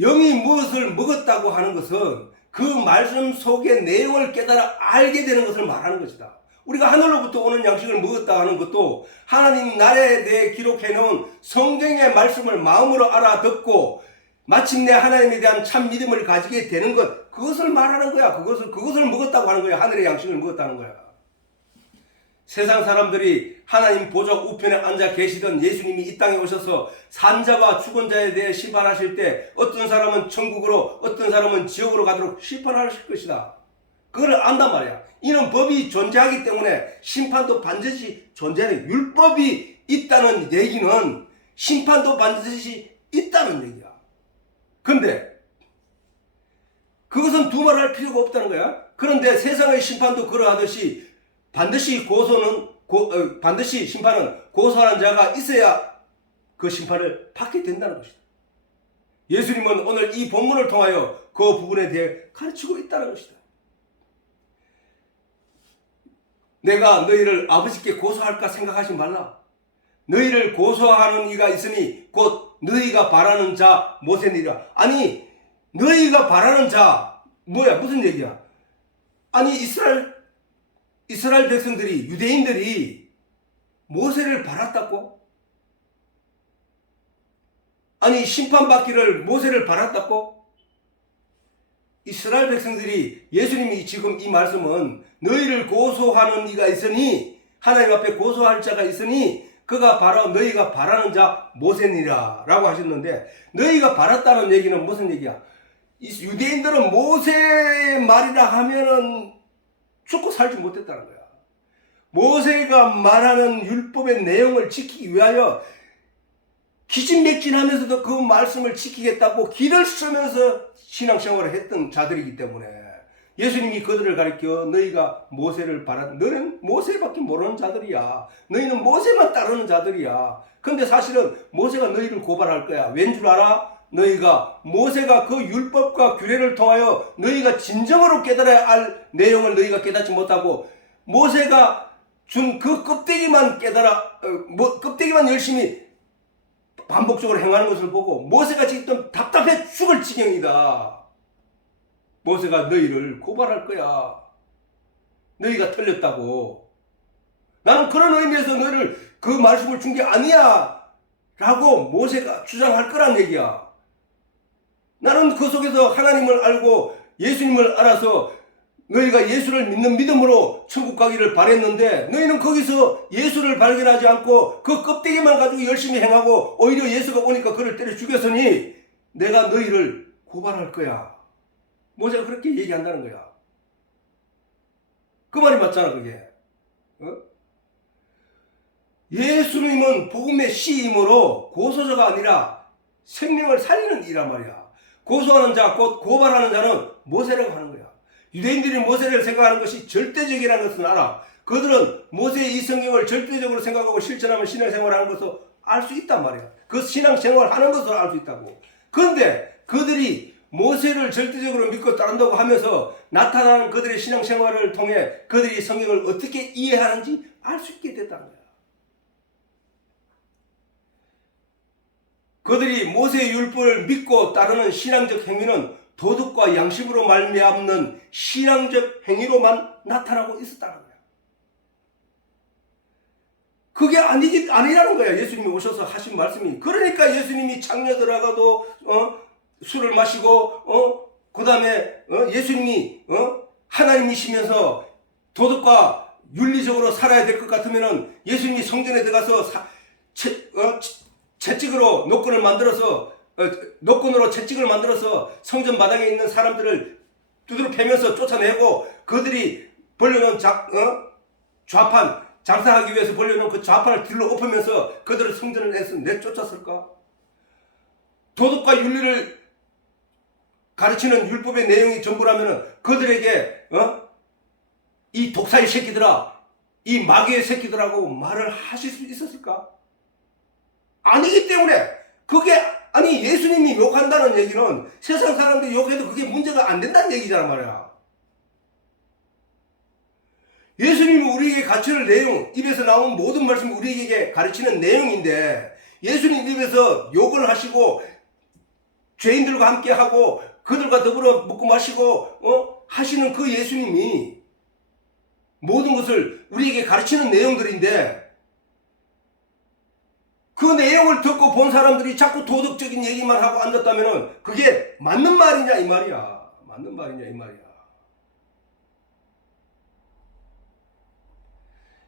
영이 무엇을 먹었다고 하는 것은 그 말씀 속의 내용을 깨달아 알게 되는 것을 말하는 것이다. 우리가 하늘로부터 오는 양식을 먹었다 하는 것도 하나님 나라에 대해 기록해놓은 성경의 말씀을 마음으로 알아듣고 마침내 하나님에 대한 참 믿음을 가지게 되는 것, 그것을 말하는 거야. 그것을 먹었다고 하는 거야. 하늘의 양식을 먹었다는 거야. 세상 사람들이 하나님 보좌 우편에 앉아 계시던 예수님이 이 땅에 오셔서 산자와 죽은 자에 대해 심판하실 때 어떤 사람은 천국으로 어떤 사람은 지옥으로 가도록 심판하실 것이다. 그걸 안단 말이야. 이는 법이 존재하기 때문에 심판도 반드시 존재하는, 율법이 있다는 얘기는 심판도 반드시 있다는 얘기야. 근데 그것은 두말할 필요가 없다는 거야. 그런데 세상의 심판도 그러하듯이 반드시 심판은 고소하는 자가 있어야 그 심판을 받게 된다는 것이다. 예수님은 오늘 이 본문을 통하여 그 부분에 대해 가르치고 있다는 것이다. 내가 너희를 아버지께 고소할까 생각하지 말라. 너희를 고소하는 이가 있으니 곧 너희가 바라는 자 모세니라. 아니 너희가 바라는 자 뭐야? 무슨 얘기야? 아니 이스라엘 백성들이, 유대인들이 모세를 바랐다고? 아니 심판받기를 모세를 바랐다고? 이스라엘 백성들이 예수님이 지금 이 말씀은 너희를 고소하는 이가 있으니 하나님 앞에 고소할 자가 있으니 그가 바로 너희가 바라는 자 모세니라 라고 하셨는데 너희가 바랐다는 얘기는 무슨 얘기야? 유대인들은 모세의 말이라 하면은 죽고 살지 못했다는 거야. 모세가 말하는 율법의 내용을 지키기 위하여 기진맥진하면서도 그 말씀을 지키겠다고 길을 쓰면서 신앙생활을 했던 자들이기 때문에 예수님이 그들을 가리켜 너희가 모세를 너는 모세밖에 모르는 자들이야. 너희는 모세만 따르는 자들이야. 근데 사실은 모세가 너희를 고발할 거야. 왠 줄 알아? 너희가 모세가 그 율법과 규례를 통하여 너희가 진정으로 깨달아야 할 내용을 너희가 깨닫지 못하고 모세가 준 그 껍데기만 껍데기만 열심히 반복적으로 행하는 것을 보고 모세가 지금 답답해 죽을 지경이다. 모세가 너희를 고발할 거야. 너희가 틀렸다고. 나는 그런 의미에서 너희를 그 말씀을 준 게 아니야 라고 모세가 주장할 거란 얘기야. 나는 그 속에서 하나님을 알고 예수님을 알아서 너희가 예수를 믿는 믿음으로 천국 가기를 바랬는데 너희는 거기서 예수를 발견하지 않고 그 껍데기만 가지고 열심히 행하고 오히려 예수가 오니까 그를 때려 죽였으니 내가 너희를 고발할 거야. 모세가 그렇게 얘기한다는 거야. 그 말이 맞잖아 그게. 예수님은 복음의 시임으로 고소자가 아니라 생명을 살리는 이란 말이야. 고소하는 자, 곧 고발하는 자는 모세라고 하는 거야. 유대인들이 모세를 생각하는 것이 절대적이라는 것은 알아. 그들은 모세의 이 성경을 절대적으로 생각하고 실천하면 신앙생활을 하는 것을 알 수 있단 말이야. 그 신앙생활을 하는 것을 알 수 있다고. 그런데 그들이 모세를 절대적으로 믿고 따른다고 하면서 나타나는 그들의 신앙생활을 통해 그들이 성경을 어떻게 이해하는지 알 수 있게 됐다는 거야. 그들이 모세의 율법을 믿고 따르는 신앙적 행위는 도덕과 양심으로 말미암는 신앙적 행위로만 나타나고 있었다는 거야. 그게 아니라는 거야. 예수님이 오셔서 하신 말씀이. 그러니까 예수님이 창녀들하고도 술을 마시고 그 다음에 예수님이 하나님이시면서 도덕과 윤리적으로 살아야 될 것 같으면은 예수님이 성전에 들어가서 채찍으로 노끈으로 채찍을 만들어서 성전 마당에 있는 사람들을 두드러 패면서 쫓아내고 그들이 벌려놓은 좌판 장사하기 위해서 벌려놓은 그 좌판을 뒤로 엎으면서 그들을 성전을 내쫓았을까? 도덕과 윤리를 가르치는 율법의 내용이 전부라면 그들에게 이 독사의 새끼들아, 이 마귀의 새끼들하고 말을 하실 수 있었을까? 아니기 때문에 아니 예수님이 욕한다는 얘기는 세상 사람들이 욕해도 그게 문제가 안 된다는 얘기잖아 말이야. 예수님이 우리에게 가르치는 내용, 입에서 나온 모든 말씀이 우리에게 가르치는 내용인데 예수님 입에서 욕을 하시고 죄인들과 함께 하고 그들과 더불어 먹고 마시고 하시는 그 예수님이 모든 것을 우리에게 가르치는 내용들인데 그 내용을 듣고 본 사람들이 자꾸 도덕적인 얘기만 하고 앉았다면 그게 맞는 말이냐 이 말이야. 맞는 말이냐 이 말이야.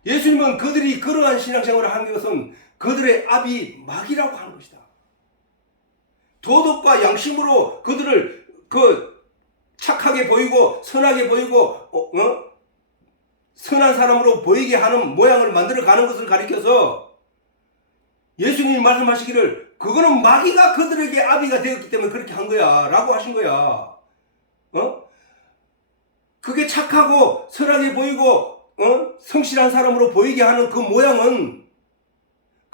예수님은 그들이 그러한 신앙생활을 한 것은 그들의 압이 마귀라고 하는 것이다. 도덕과 양심으로 그들을 착하게 보이고 선하게 보이고 선한 사람으로 보이게 하는 모양을 만들어가는 것을 가리켜서 예수님이 말씀하시기를 그거는 마귀가 그들에게 아비가 되었기 때문에 그렇게 한 거야 라고 하신 거야. 그게 착하고 선하게 보이고 성실한 사람으로 보이게 하는 그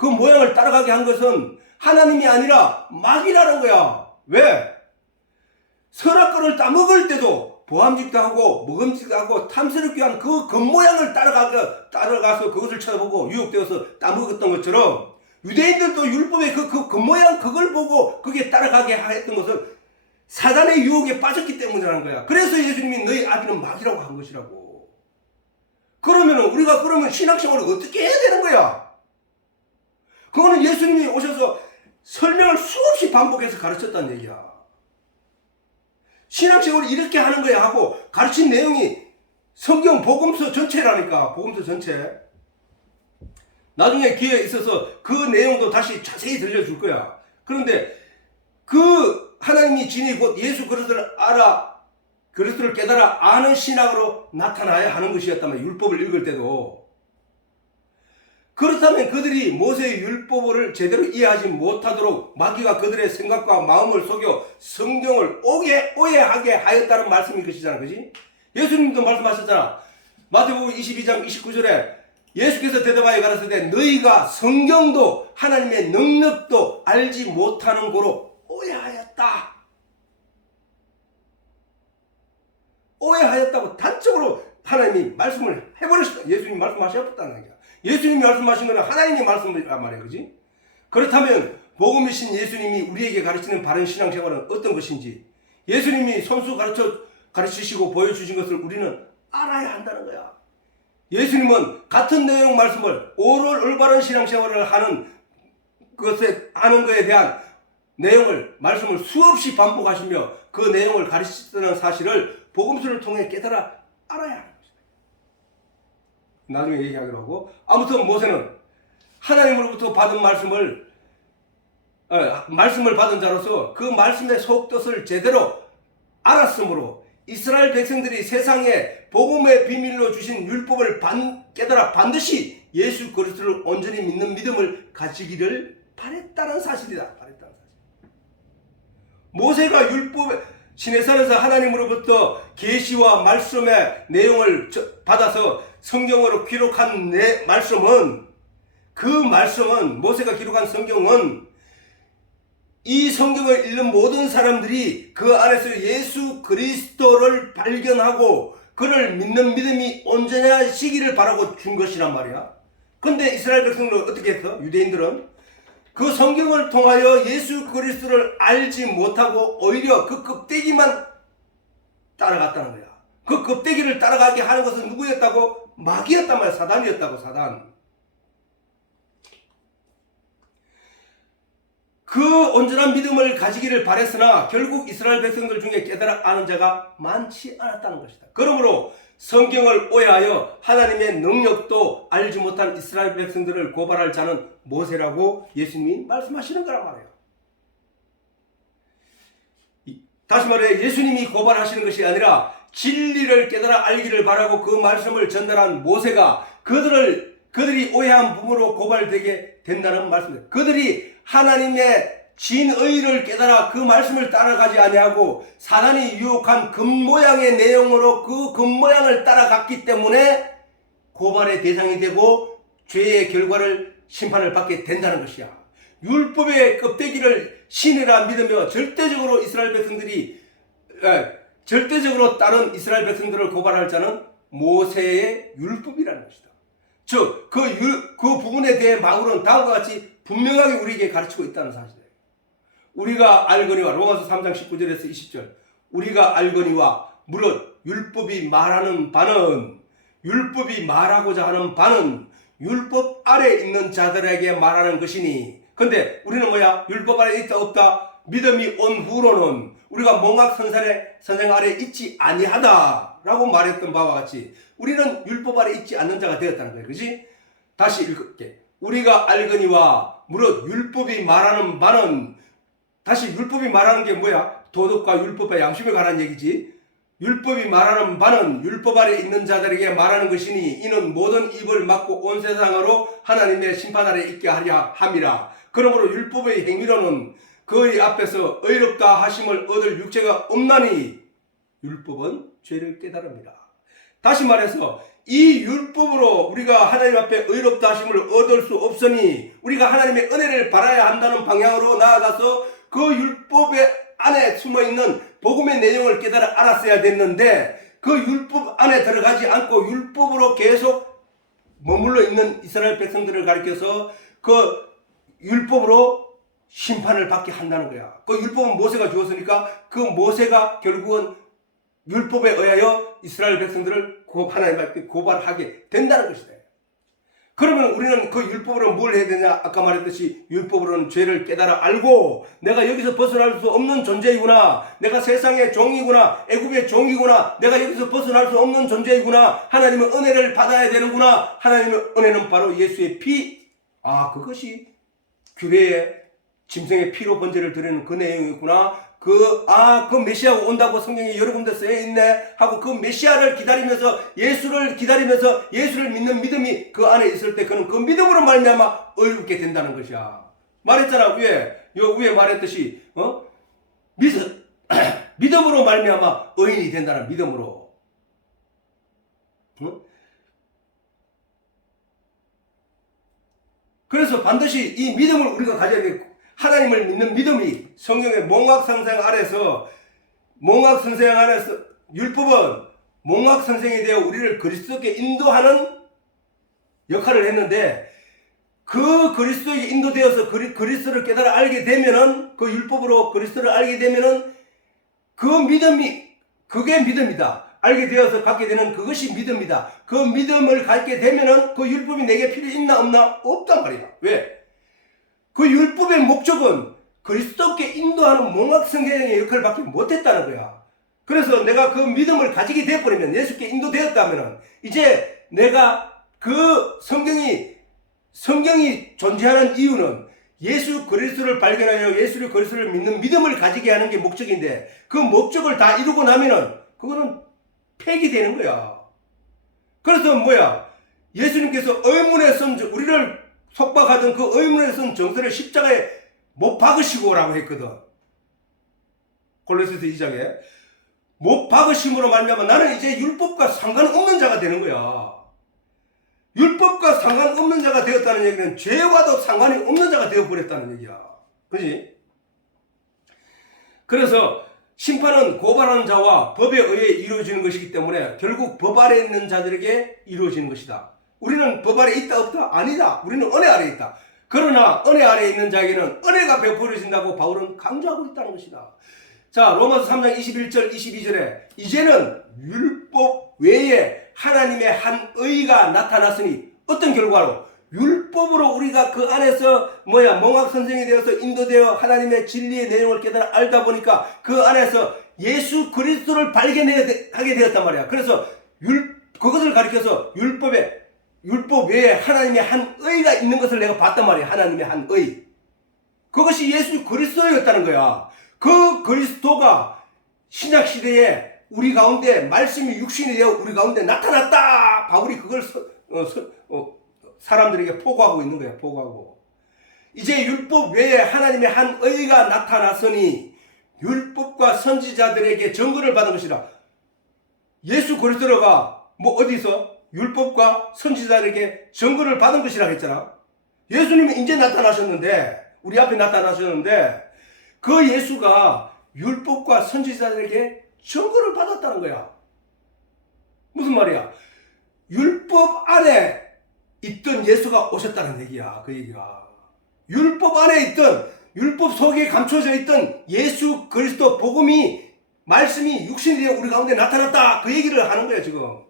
모양을 따라가게 한 것은 하나님이 아니라 마귀라는 거야. 왜? 선악과를 따먹을 때도 보암직도 하고 먹음직도 하고 탐스럽게 한 그 겉모양을 따라가서 그것을 쳐다보고 유혹되어서 따먹었던 것처럼 유대인들도 율법의 그 겉모양 그걸 보고 그게 따라가게 했던 것은 사단의 유혹에 빠졌기 때문이라는 거야. 그래서 예수님이 너희 아비는 마귀라고 한 것이라고. 그러면 우리가 신앙생활을 어떻게 해야 되는 거야? 그거는 예수님이 오셔서 설명을 수없이 반복해서 가르쳤다는 얘기야. 신앙생활을 이렇게 하는 거야 하고 가르친 내용이 성경 복음서 전체라니까. 복음서 전체. 나중에 기회에 있어서 그 내용도 다시 자세히 들려줄 거야. 그런데 그 하나님이 진이 곧 예수 그리스도를 그리스도를 깨달아 아는 신학으로 나타나야 하는 것이었다면, 율법을 읽을 때도. 그렇다면 그들이 모세의 율법을 제대로 이해하지 못하도록 마귀가 그들의 생각과 마음을 속여 성경을 오해하게 하였다는 말씀인 것이잖아. 그지? 예수님도 말씀하셨잖아. 마태복음 22장 29절에 예수께서 대답하여 가라사대 너희가 성경도 하나님의 능력도 알지 못하는 고로 오해하였다. 오해하였다고 단적으로 하나님이 말씀을 해버리셨다. 예수님이 말씀하셨다는 거야. 예수님이 말씀하신 거는 하나님의 말씀이란 말이야. 그지? 그렇다면 복음이신 예수님이 우리에게 가르치는 바른 신앙생활은 어떤 것인지, 예수님이 손수 가르치시고 보여주신 것을 우리는 알아야 한다는 거야. 예수님은 같은 내용 말씀을 올바른 신앙생활을 하는 거에 대한 말씀을 수없이 반복하시며 그 내용을 가르치셨다는 사실을 복음서를 통해 깨달아 알아야 하는 것이다. 나중에 얘기하기로 하고, 아무튼 모세는 하나님으로부터 받은 말씀을 받은 자로서 그 말씀의 속뜻을 제대로 알았으므로 이스라엘 백성들이 세상에 복음의 비밀로 주신 율법을 깨달아 반드시 예수 그리스도를 온전히 믿는 믿음을 가지기를 바랬다는 사실이다. 모세가 율법의 시내산에서 하나님으로부터 계시와 말씀의 내용을 받아서 성경으로 기록한 그 말씀은 모세가 기록한 성경은 이 성경을 읽는 모든 사람들이 그 안에서 예수 그리스도를 발견하고 그를 믿는 믿음이 온전하시기를 바라고 준 것이란 말이야. 근데 이스라엘 백성들은 어떻게 했어? 유대인들은 그 성경을 통하여 예수 그리스도를 알지 못하고 오히려 그 껍데기만 따라갔다는 거야. 그 껍데기를 따라가게 하는 것은 누구였다고? 마귀였단 말이야. 사단이었다고. 사단. 그 온전한 믿음을 가지기를 바랬으나 결국 이스라엘 백성들 중에 깨달아 아는 자가 많지 않았다는 것이다. 그러므로 성경을 오해하여 하나님의 능력도 알지 못한 이스라엘 백성들을 고발할 자는 모세라고 예수님이 말씀하시는 거란 말이에요. 다시 말해 예수님이 고발하시는 것이 아니라 진리를 깨달아 알기를 바라고 그 말씀을 전달한 모세가 그들이 오해한 부분으로 고발되게 된다는 말씀입니다. 그들이 하나님의 진의를 깨달아 그 말씀을 따라가지 아니하고 사단이 유혹한 겉모양의 내용으로 그 겉모양을 따라갔기 때문에 고발의 대상이 되고 죄의 심판을 받게 된다는 것이야. 율법의 껍데기를 신이라 믿으며 절대적으로 따른 이스라엘 백성들을 고발할 자는 모세의 율법이라는 것이다. 즉, 그 부분에 대해 바울은 다음과 같이 분명하게 우리에게 가르치고 있다는 사실이에요. 우리가 알거니와, 로마서 3장 19절에서 20절, 우리가 알거니와 무릇 율법이 말하고자 하는 바는 율법 아래 있는 자들에게 말하는 것이니. 근데 우리는 뭐야? 율법 아래 있다 없다? 믿음이 온 후로는 우리가 몽학 선생 아래 있지 아니하다라고 말했던 바와 같이 우리는 율법 아래 있지 않는 자가 되었다는 거예요. 그렇지? 다시 읽을게. 우리가 알거니와 무릇 율법이 말하는 바는, 다시 율법이 말하는 게 뭐야? 도덕과 율법과 양심에 관한 얘기지. 율법이 말하는 바는 율법 아래 있는 자들에게 말하는 것이니 이는 모든 입을 막고 온 세상으로 하나님의 심판 아래 있게 하려 함이라. 그러므로 율법의 행위로는 그의 앞에서 의롭다 하심을 얻을 육체가 없나니 율법은 죄를 깨달음이라. 다시 말해서 이 율법으로 우리가 하나님 앞에 의롭다 하심을 얻을 수 없으니 우리가 하나님의 은혜를 받아야 한다는 방향으로 나아가서 그 율법의 안에 숨어있는 복음의 내용을 깨달아 알았어야 됐는데 그 율법 안에 들어가지 않고 율법으로 계속 머물러 있는 이스라엘 백성들을 가리켜서 그 율법으로 심판을 받게 한다는 거야. 그 율법은 모세가 주었으니까 그 모세가 결국은 율법에 의하여 이스라엘 백성들을 하나님 앞에 고발하게 된다는 것이다. 그러면 우리는 그 율법으로 뭘 해야 되냐? 아까 말했듯이 율법으로는 죄를 깨달아 알고 내가 여기서 벗어날 수 없는 존재이구나. 내가 세상의 종이구나. 애굽의 종이구나. 내가 여기서 벗어날 수 없는 존재이구나. 하나님의 은혜를 받아야 되는구나. 하나님의 은혜는 바로 예수의 피. 그것이 규례의 짐승의 피로 번제를 드리는 그 내용이구나. 그 메시아가 온다고 성경에 여러 군데 쓰여있네 하고 그 메시아를 기다리면서 예수를 믿는 믿음이 그 안에 있을 때 그는 그 믿음으로 말미암아 의롭게 된다는 것이야. 말했잖아. 위에 말했듯이 믿음으로 말미암아 의인이 된다는 믿음으로. 그래서 반드시 이 믿음을 우리가 가져야 돼. 하나님을 믿는 믿음이 성경의 몽학선생 아래서 율법은 몽학선생이 되어 우리를 그리스도께 인도하는 역할을 했는데 그 그리스도에게 인도되어서 그리스도를 깨달아 알게 되면은 그 율법으로 그리스도를 알게 되면은 그게 믿음이다. 알게 되어서 갖게 되는 그것이 믿음이다. 그 믿음을 갖게 되면은 그 율법이 내게 필요 있나 없나? 없단 말이야. 왜? 그 율법의 목적은 그리스도께 인도하는 몽학성경의 역할을 받지 못했다는 거야. 그래서 내가 그 믿음을 가지게 되어버리면 예수께 인도되었다면 이제 내가 그 성경이 존재하는 이유는 예수 그리스도를 발견하여 예수 그리스도를 믿는 믿음을 가지게 하는 게 목적인데 그 목적을 다 이루고 나면은 그거는 폐기되는 거야. 그래서 예수님께서 의문의 성전, 우리를 속박하던 그 의문의 성 정서를 십자가에 못 박으시고라고 했거든. 골로새서 2장에 못 박으심으로 말미암아 나는 이제 율법과 상관없는 자가 되는 거야. 율법과 상관없는 자가 되었다는 얘기는 죄와도 상관이 없는 자가 되어버렸다는 얘기야. 그지? 그래서 심판은 고발하는 자와 법에 의해 이루어지는 것이기 때문에 결국 법 아래에 있는 자들에게 이루어지는 것이다. 우리는 법 아래 있다 없다? 아니다. 우리는 은혜 아래 있다. 그러나 은혜 아래 있는 자에게는 은혜가 베풀어진다고 바울은 강조하고 있다는 것이다. 자, 로마서 3장 21절 22절에 이제는 율법 외에 하나님의 한 의가 나타났으니 어떤 결과로? 율법으로 우리가 그 안에서 몽학선생이 되어서 인도되어 하나님의 진리의 내용을 깨달아 알다 보니까 그 안에서 예수 그리스도를 발견하게 되었단 말이야. 그래서 그것을 가리켜서 율법 외에 하나님의 한 의가 있는 것을 내가 봤단 말이야. 하나님의 한 의. 그것이 예수 그리스도였다는 거야. 그 그리스도가 신약시대에 우리 가운데 말씀이 육신이 되어 우리 가운데 나타났다. 바울이 그걸 사람들에게 포고하고 있는 거야. 포고하고. 이제 율법 외에 하나님의 한 의가 나타났으니 율법과 선지자들에게 증거를 받은 것이라. 예수 그리스도가 어디서? 율법과 선지자들에게 증거를 받은 것이라고 했잖아. 예수님이 이제 나타나셨는데 우리 앞에 나타나셨는데 그 예수가 율법과 선지자들에게 증거를 받았다는 거야. 무슨 말이야? 율법 안에 있던 예수가 오셨다는 얘기야. 그 얘기가. 율법 안에 있던 율법 속에 감춰져 있던 예수 그리스도 복음이 말씀이 육신이 되어 우리 가운데 나타났다. 그 얘기를 하는 거야 지금.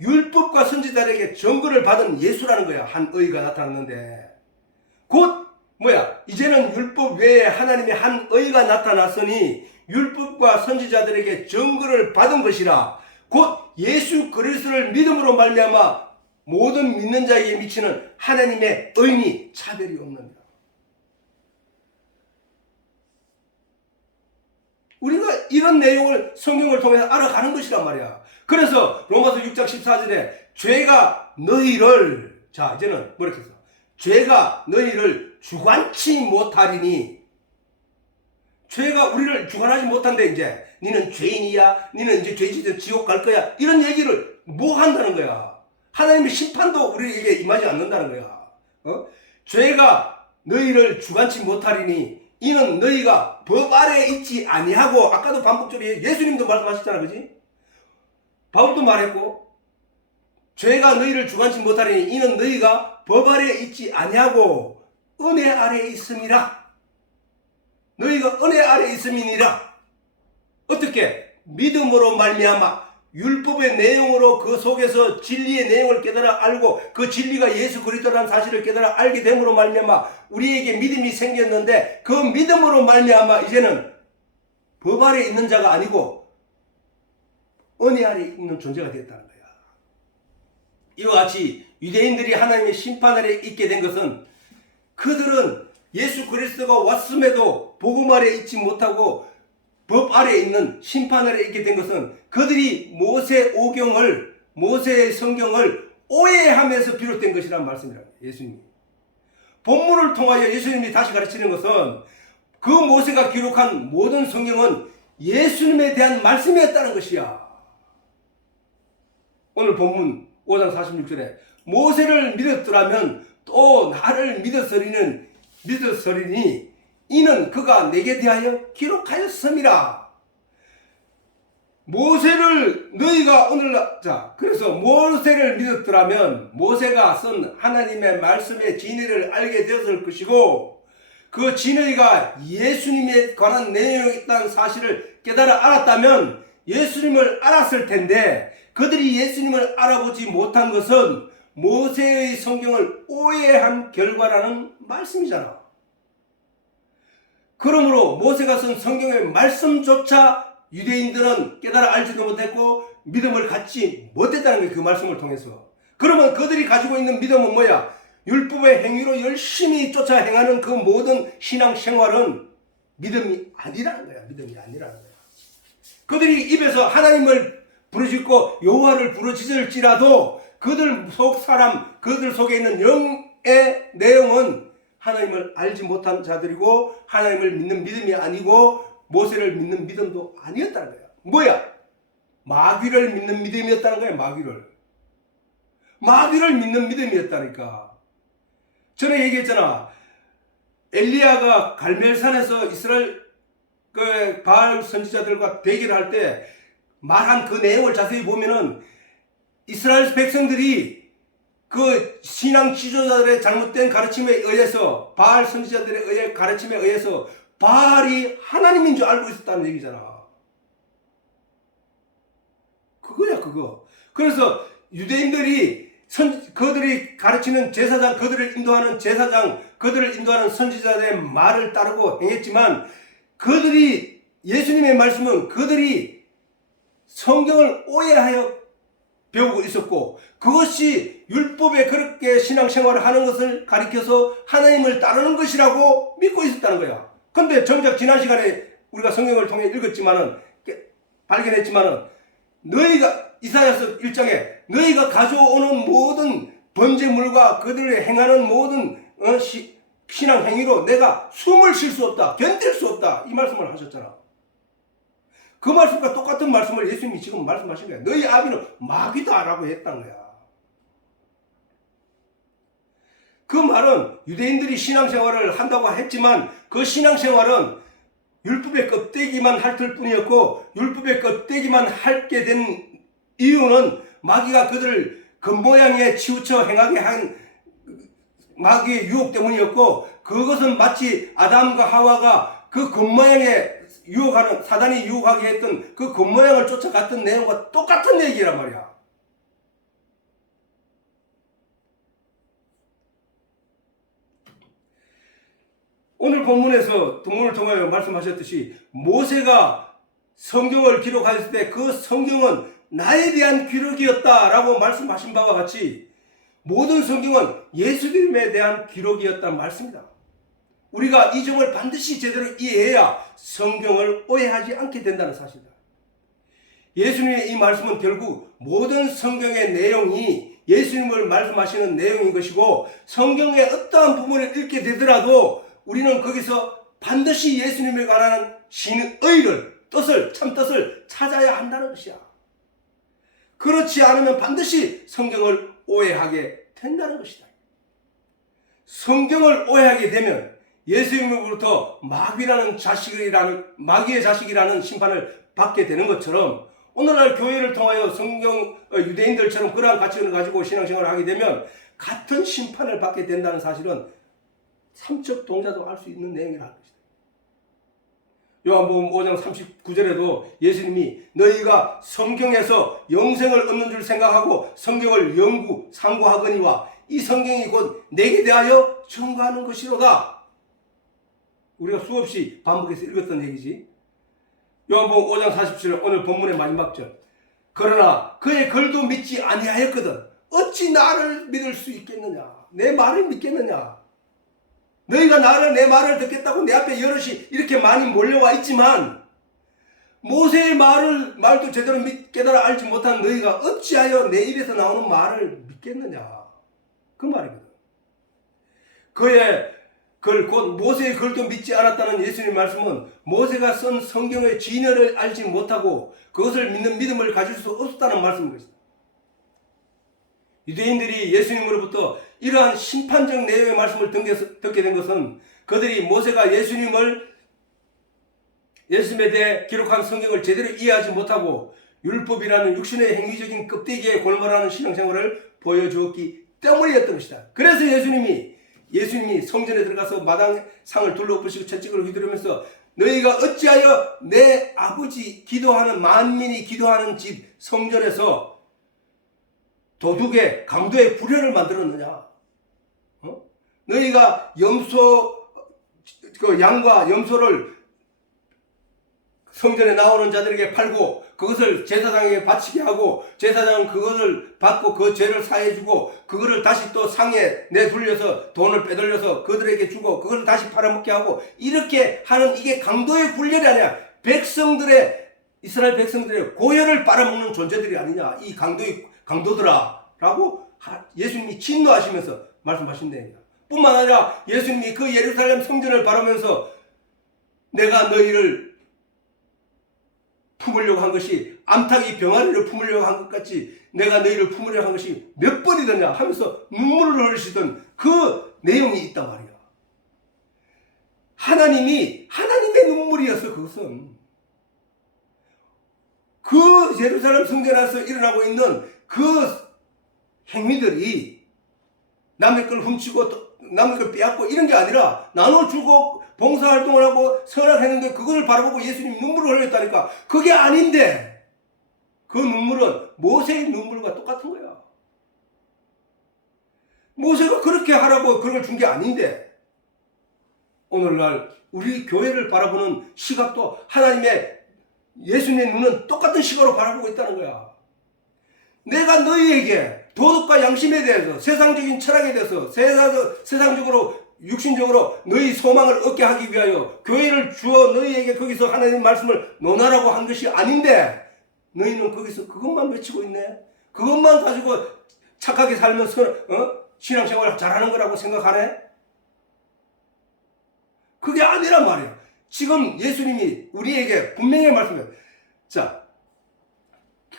율법과 선지자들에게 증거를 받은 예수라는 거야. 한 의가 나타났는데 곧 이제는 율법 외에 하나님의 한 의가 나타났으니 율법과 선지자들에게 증거를 받은 것이라. 곧 예수 그리스도를 믿음으로 말미암아 모든 믿는 자에게 미치는 하나님의 의니 차별이 없는다. 우리가 이런 내용을 성경을 통해서 알아가는 것이란 말이야. 그래서 로마서 6장 14절에 죄가 너희를, 자 이제는 뭐라고 했어? 죄가 너희를 주관치 못하리니, 죄가 우리를 주관하지 못한데 이제 니는 죄인이야, 니는 이제 죄짓어 지옥 갈 거야, 이런 얘기를 뭐 한다는 거야. 하나님의 심판도 우리에게 임하지 않는다는 거야. 죄가 너희를 주관치 못하리니 이는 너희가 법 아래에 있지 아니하고, 아까도 반복적으로 예수님도 말씀하셨잖아, 그지? 바울도 말했고, 죄가 너희를 주관치 못하리니 이는 너희가 법 아래에 있지 아니하고 은혜 아래에 있음이라. 너희가 은혜 아래에 있음이니라. 어떻게? 믿음으로 말미암아 율법의 내용으로 그 속에서 진리의 내용을 깨달아 알고 그 진리가 예수 그리스도라는 사실을 깨달아 알게 됨으로 말미암아 우리에게 믿음이 생겼는데 그 믿음으로 말미암아 이제는 법 아래 있는 자가 아니고 은혜 아래 있는 존재가 되었다는 거야. 이와 같이 유대인들이 하나님의 심판 아래 있게 된 것은 그들은 예수 그리스도가 왔음에도 복음 아래 있지 못하고 법 아래 있는 심판 아래 있게 된 것은 그들이 모세의 성경을 오해하면서 비롯된 것이란 말씀이라고 예수님이. 본문을 통하여 예수님이 다시 가르치는 것은 그 모세가 기록한 모든 성경은 예수님에 대한 말씀이었다는 것이야. 오늘 본문 5장 46절에 모세를 믿었더라면 또 나를 믿었으리니 이는 그가 내게 대하여 기록하였음이라. 모세를 너희가 그래서 모세를 믿었더라면 모세가 쓴 하나님의 말씀의 진리를 알게 되었을 것이고 그 진리가 예수님에 관한 내용이 있다는 사실을 깨달아 알았다면 예수님을 알았을 텐데 그들이 예수님을 알아보지 못한 것은 모세의 성경을 오해한 결과라는 말씀이잖아. 그러므로 모세가 쓴 성경의 말씀조차 유대인들은 깨달아 알지도 못했고 믿음을 갖지 못했다는 게 그 말씀을 통해서. 그러면 그들이 가지고 있는 믿음은 뭐야? 율법의 행위로 열심히 쫓아 행하는 그 모든 신앙생활은 믿음이 아니라는 거야. 믿음이 아니라는 거야. 그들이 입에서 하나님을 부르짖고 여호와를 부르짖을지라도 그들 속에 있는 영의 내용은 하나님을 알지 못한 자들이고 하나님을 믿는 믿음이 아니고 모세를 믿는 믿음도 아니었다는 거야. 뭐야? 마귀를 믿는 믿음이었다는 거야. 마귀를 믿는 믿음이었다니까. 전에 얘기했잖아. 엘리야가 갈멜산에서 이스라엘 바알 선지자들과 대결을 할 때 말한 그 내용을 자세히 보면은 이스라엘 백성들이 그 신앙 지도자들의 잘못된 가르침에 의해서 바알 선지자들의 가르침에 의해서 바알이 하나님인 줄 알고 있었다는 얘기잖아. 그거야 그거. 그래서 유대인들이 그들이 가르치는 제사장, 그들을 인도하는 제사장, 그들을 인도하는 선지자들의 말을 따르고 행했지만 그들이 예수님의 말씀은 그들이 성경을 오해하여 배우고 있었고 그것이 율법에 그렇게 신앙생활을 하는 것을 가리켜서 하나님을 따르는 것이라고 믿고 있었다는 거야. 근데 정작 지난 시간에 우리가 성경을 통해 읽었지만은 발견했지만은 너희가 이사야서 1장에 너희가 가져오는 모든 번제물과 그들이 행하는 모든 신앙 행위로 내가 숨을 쉴 수 없다, 견딜 수 없다 이 말씀을 하셨잖아. 그 말씀과 똑같은 말씀을 예수님이 지금 말씀하신 거야. 너희 아비는 마귀다라고 했다는 거야. 그 말은 유대인들이 신앙생활을 한다고 했지만 그 신앙생활은 율법의 껍데기만 핥을 뿐이었고 율법의 껍데기만 핥게 된 이유는 마귀가 그들을 겉모양에 치우쳐 행하게 한 마귀의 유혹 때문이었고 그것은 마치 아담과 하와가 그 겉모양에 유혹하는 사단이 유혹하게 했던 그 겉모양을 쫓아갔던 내용과 똑같은 얘기란 말이야. 오늘 본문에서 본문을 통하여 말씀하셨듯이 모세가 성경을 기록하였을 때 그 성경은 나에 대한 기록이었다라고 말씀하신 바와 같이 모든 성경은 예수님에 대한 기록이었단 말씀이다. 우리가 이 점을 반드시 제대로 이해해야 성경을 오해하지 않게 된다는 사실이다. 예수님의 이 말씀은 결국 모든 성경의 내용이 예수님을 말씀하시는 내용인 것이고 성경의 어떠한 부분을 읽게 되더라도 우리는 거기서 반드시 예수님에 관한 신의를 참뜻을 찾아야 한다는 것이야. 그렇지 않으면 반드시 성경을 오해하게 된다는 것이다. 성경을 오해하게 되면 예수님으로부터 마귀의 자식이라는 심판을 받게 되는 것처럼 오늘날 교회를 통하여 유대인들처럼 그러한 가치를 가지고 신앙생활을 하게 되면 같은 심판을 받게 된다는 사실은 삼척 동자도 알 수 있는 내용이라는 것이다. 요한복음 5장 39절에도 예수님이 너희가 성경에서 영생을 얻는 줄 생각하고 성경을 상고하거니와 이 성경이 곧 내게 대하여 증거하는 것이로다. 우리가 수없이 반복해서 읽었던 얘기지. 요한복음 5장 47절 오늘 본문의 마지막 절. 그러나 그의 글도 믿지 아니하였거든 어찌 나를 믿을 수 있겠느냐. 내 말을 믿겠느냐. 너희가 내 말을 듣겠다고 내 앞에 여럿이 이렇게 많이 몰려와 있지만 모세의 말도 제대로 깨달아 알지 못한 너희가 어찌하여 내 입에서 나오는 말을 믿겠느냐. 그 말이거든. 그의 글, 곧 모세의 글도 믿지 않았다는 예수님의 말씀은 모세가 쓴 성경의 진열을 알지 못하고 그것을 믿는 믿음을 가질 수 없었다는 말씀인 것이다. 유대인들이 예수님으로부터 이러한 심판적 내용의 말씀을 듣게 된 것은 그들이 모세가 예수님에 대해 기록한 성경을 제대로 이해하지 못하고 율법이라는 육신의 행위적인 껍데기에 골몰하는 신앙생활을 보여주었기 때문이었던 것이다. 그래서 예수님이 성전에 들어가서 마당상을 둘러엎으시고 채찍을 휘두르면서 너희가 어찌하여 내 아버지 기도하는 만민이 기도하는 집 성전에서 도둑의 강도의 불효를 만들었느냐? 너희가 양과 염소를 성전에 나오는 자들에게 팔고 그것을 제사장에게 바치게 하고 제사장은 그것을 받고 그 죄를 사해주고 그거를 다시 또 상에 내돌려서 돈을 빼돌려서 그들에게 주고 그걸 다시 팔아먹게 하고 이렇게 하는 이게 강도의 훈련이 아니야. 이스라엘 백성들의 고혈을 빨아먹는 존재들이 아니냐. 이 강도들아 라고 예수님이 진노하시면서 말씀하신다니까. 뿐만 아니라 예수님이 그 예루살렘 성전을 바라면서 내가 너희를 품으려고 한 것이 암탉이 병아리를 품으려고 한 것 같이 내가 너희를 품으려고 한 것이 몇 번이더냐 하면서 눈물을 흘리시던 그 내용이 있단 말이야. 하나님의 눈물이었어. 그것은 그 예루살렘 성전에서 일어나고 있는 그 행위들이 남의 걸 훔치고 남의 걸 빼앗고 이런 게 아니라 나눠주고 봉사활동을 하고 선악했는데 그것을 바라보고 예수님이 눈물을 흘렸다니까. 그게 아닌데 그 눈물은 모세의 눈물과 똑같은 거야. 모세가 그렇게 하라고 그걸 준 게 아닌데 오늘날 우리 교회를 바라보는 시각도 하나님의 예수님의 눈은 똑같은 시각으로 바라보고 있다는 거야. 내가 너희에게 도덕과 양심에 대해서 세상적인 철학에 대해서 세상적으로 육신적으로 너희 소망을 얻게 하기 위하여 교회를 주어 너희에게 거기서 하나님 말씀을 논하라고 한 것이 아닌데 너희는 거기서 그것만 외치고 있네. 그것만 가지고 착하게 살면서 신앙생활을 잘하는 거라고 생각하네. 그게 아니란 말이야. 지금 예수님이 우리에게 분명히 말씀해요. 자,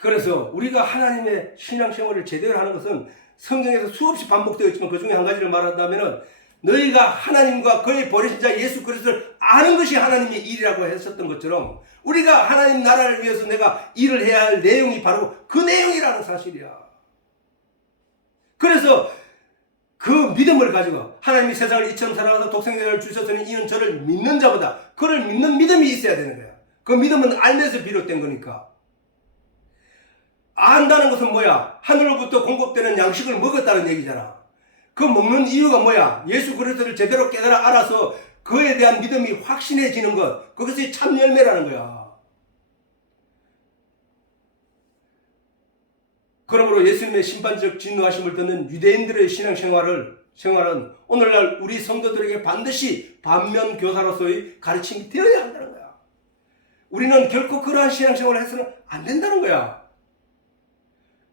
그래서 우리가 하나님의 신앙생활을 제대로 하는 것은 성경에서 수없이 반복되어 있지만 그 중에 한 가지를 말한다면 너희가 하나님과 그의 보내신 자 예수 그리스도를 아는 것이 하나님의 일이라고 했었던 것처럼 우리가 하나님 나라를 위해서 내가 일을 해야 할 내용이 바로 그 내용이라는 사실이야. 그래서 그 믿음을 가지고 하나님이 세상을 이처럼 사랑하사 독생자를 주셨으니 이는 저를 믿는 자보다 그를 믿는 믿음이 있어야 되는 거야. 그 믿음은 알면서 비롯된 거니까. 안다는 것은 뭐야? 하늘로부터 공급되는 양식을 먹었다는 얘기잖아. 그 먹는 이유가 뭐야? 예수 그리스도를 제대로 깨달아 알아서 그에 대한 믿음이 확신해지는 것. 그것이 참 열매라는 거야. 그러므로 예수님의 심판적 진노하심을 듣는 유대인들의 신앙생활은 오늘날 우리 성도들에게 반드시 반면교사로서의 가르침이 되어야 한다는 거야. 우리는 결코 그러한 신앙생활을 해서는 안 된다는 거야.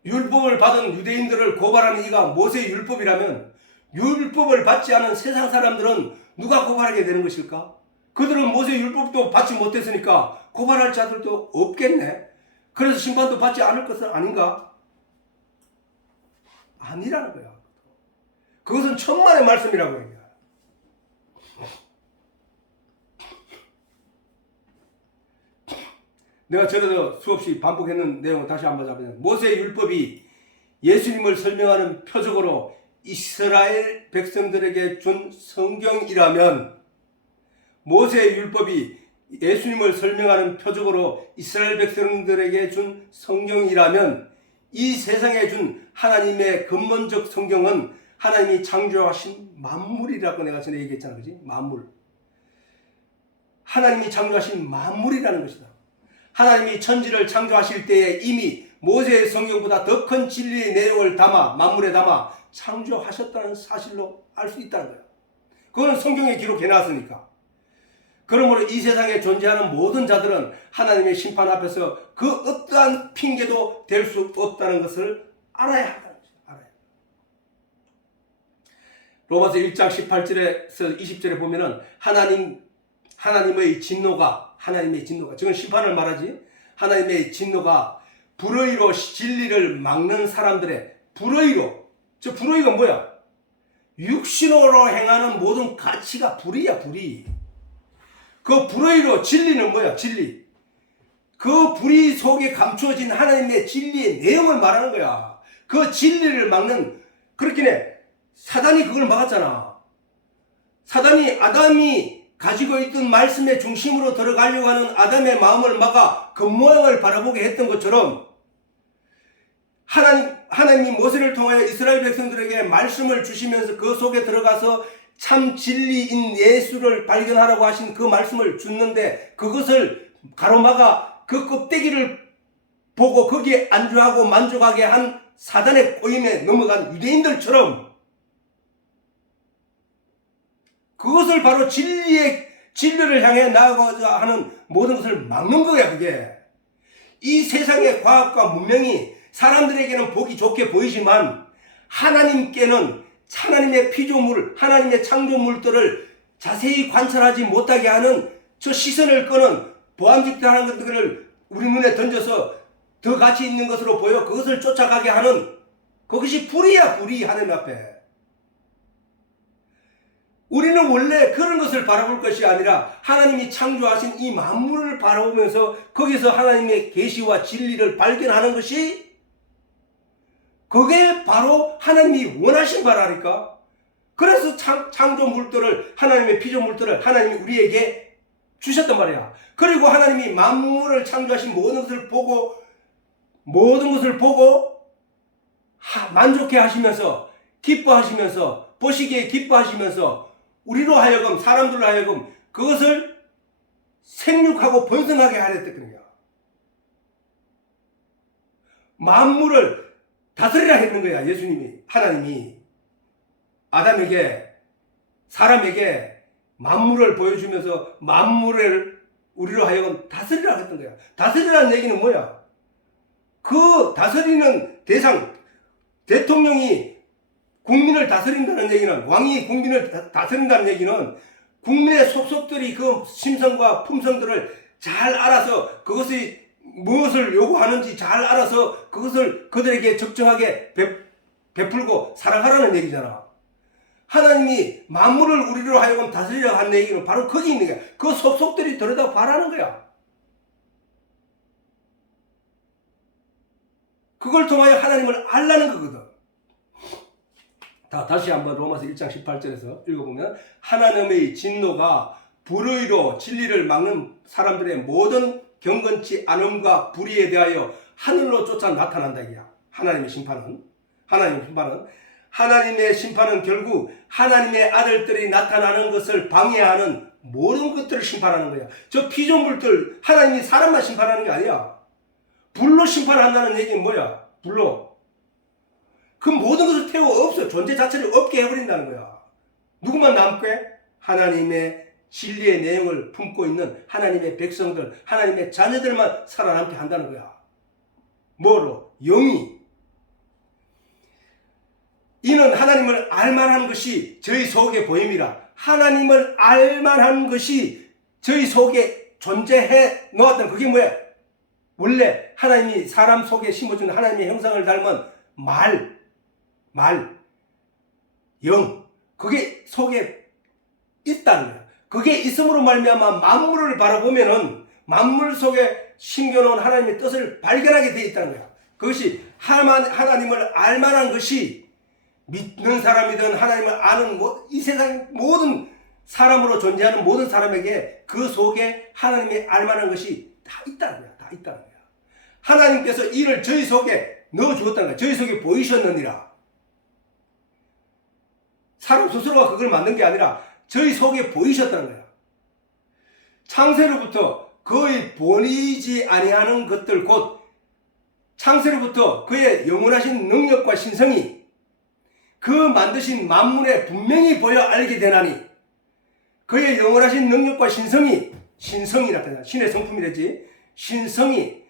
율법을 받은 유대인들을 고발하는 이가 모세의 율법이라면 율법을 받지 않은 세상 사람들은 누가 고발하게 되는 것일까? 그들은 모세의 율법도 받지 못했으니까 고발할 자들도 없겠네. 그래서 심판도 받지 않을 것은 아닌가? 아니라는 거야. 그것은 천만의 말씀이라고 얘기해. 내가 전에도 수없이 반복했는 내용을 다시 한번 잡으면 모세의 율법이 예수님을 설명하는 표적으로 이스라엘 백성들에게 준 성경이라면 모세의 율법이 예수님을 설명하는 표적으로 이스라엘 백성들에게 준 성경이라면 이 세상에 준 하나님의 근본적 성경은 하나님이 창조하신 만물이라고 내가 전에 얘기했잖아. 그지? 만물. 하나님이 창조하신 만물이라는 것이다. 하나님이 천지를 창조하실 때에 이미 모세의 성경보다 더 큰 진리의 내용을 담아 만물에 담아 창조하셨다는 사실로 알 수 있다는 거야. 그거는 성경에 기록해 놨으니까. 그러므로 이 세상에 존재하는 모든 자들은 하나님의 심판 앞에서 그 어떠한 핑계도 될 수 없다는 것을 알아야 한다는 거죠. 알아야. 로마서 1장 18절에서 20절에 보면은 하나님의 진노가 지금 심판을 말하지. 하나님의 진노가 불의로 진리를 막는 사람들의 저 불의가 뭐야? 육신으로 행하는 모든 가치가 불의야, 불의. 그 불의로 진리는 뭐야? 진리. 그 불의 속에 감추어진 하나님의 진리의 내용을 말하는 거야. 그 진리를 막는, 그렇긴 해. 사단이 그걸 막았잖아. 사단이 아담이 가지고 있던 말씀의 중심으로 들어가려고 하는 아담의 마음을 막아 겉모양을 바라보게 했던 것처럼 하나님이 모세를 통하여 이스라엘 백성들에게 말씀을 주시면서 그 속에 들어가서 참 진리인 예수를 발견하라고 하신 그 말씀을 줬는데 그것을 가로막아 그 껍데기를 보고 거기에 안주하고 만족하게 한 사단의 꼬임에 넘어간 유대인들처럼 그것을 바로 진리를 향해 나아가고자 하는 모든 것을 막는 거야, 그게. 이 세상의 과학과 문명이 사람들에게는 보기 좋게 보이지만 하나님께는 하나님의 피조물, 하나님의 창조물들을 자세히 관찰하지 못하게 하는 저 시선을 끄는 보암직하는 것들을 우리 눈에 던져서 더 가치 있는 것으로 보여 그것을 쫓아가게 하는 그것이 불이야, 불이 하나님 앞에. 우리는 원래 그런 것을 바라볼 것이 아니라 하나님이 창조하신 이 만물을 바라보면서 거기서 하나님의 계시와 진리를 발견하는 것이 그게 바로 하나님이 원하신 바라니까. 그래서 창조물들을 하나님의 피조물들을 하나님이 우리에게 주셨단 말이야. 그리고 하나님이 만물을 창조하신 모든 것을 보고 만족해 하시면서 기뻐하시면서 보시기에 기뻐하시면서 우리로 하여금 사람들로 하여금 그것을 생육하고 번성하게 하랬던 거야. 만물을 다스리라 했는 거야. 예수님이, 하나님이 아담에게, 사람에게 만물을 보여주면서 만물을 우리로 하여금 다스리라 했던 거야. 다스리라는 얘기는 뭐야? 그 다스리는 대상, 대통령이 국민을 다스린다는 얘기는, 왕이 국민을 다스린다는 얘기는 국민의 속속들이 그 심성과 품성들을 잘 알아서 그것이 무엇을 요구하는지 잘 알아서 그것을 그들에게 적정하게 베풀고 사랑하라는 얘기잖아. 하나님이 만물을 우리로 하여금 다스리려고 하는 얘기는 바로 거기 있는 거야. 그 속속들이 들여다 바라는 거야. 그걸 통하여 하나님을 알라는 거거든. 다시 한번 로마서 1장 18절에서 읽어보면 하나님의 진노가 불의로 진리를 막는 사람들의 모든 경건치 않음과 불의에 대하여 하늘로 쫓아 나타난다 이야. 하나님의 심판은 결국 하나님의 아들들이 나타나는 것을 방해하는 모든 것들을 심판하는 거야. 저 피조물들 하나님이 사람만 심판하는 게 아니야. 불로 심판한다는 얘기는 뭐야? 불로. 그 모든 것을 태워 없어. 존재 자체를 없게 해버린다는 거야. 누구만 남게? 하나님의 진리의 내용을 품고 있는 하나님의 백성들, 하나님의 자녀들만 살아남게 한다는 거야. 뭐로? 영이. 이는 하나님을 알만한 것이 저희 속에 보임이라. 하나님을 알만한 것이 저희 속에 존재해 놓았던 그게 뭐야? 원래 하나님이 사람 속에 심어준 하나님의 형상을 닮은 영, 그게 속에 있다는 거야. 그게 있음으로 말미암아 만물을 바라보면은 만물 속에 심겨놓은 하나님의 뜻을 발견하게 되어 있다는 거야. 그것이 하나님을 알만한 것이 믿는 사람이든 하나님을 아는 이 세상 모든 사람으로 존재하는 모든 사람에게 그 속에 하나님이 알만한 것이 다 있다는 거야. 다 있다는 거야. 하나님께서 이를 저희 속에 넣어 주었다는 거야. 저희 속에 보이셨느니라. 사람 스스로가 그걸 만든 게 아니라 저희 속에 보이셨다는 거야. 창세로부터 거의 보이지 아니하는 것들 곧 창세로부터 그의 영원하신 능력과 신성이 그 만드신 만물에 분명히 보여 알게 되나니 그의 영원하신 능력과 신성이 나타나 신의 성품이랬지 신성이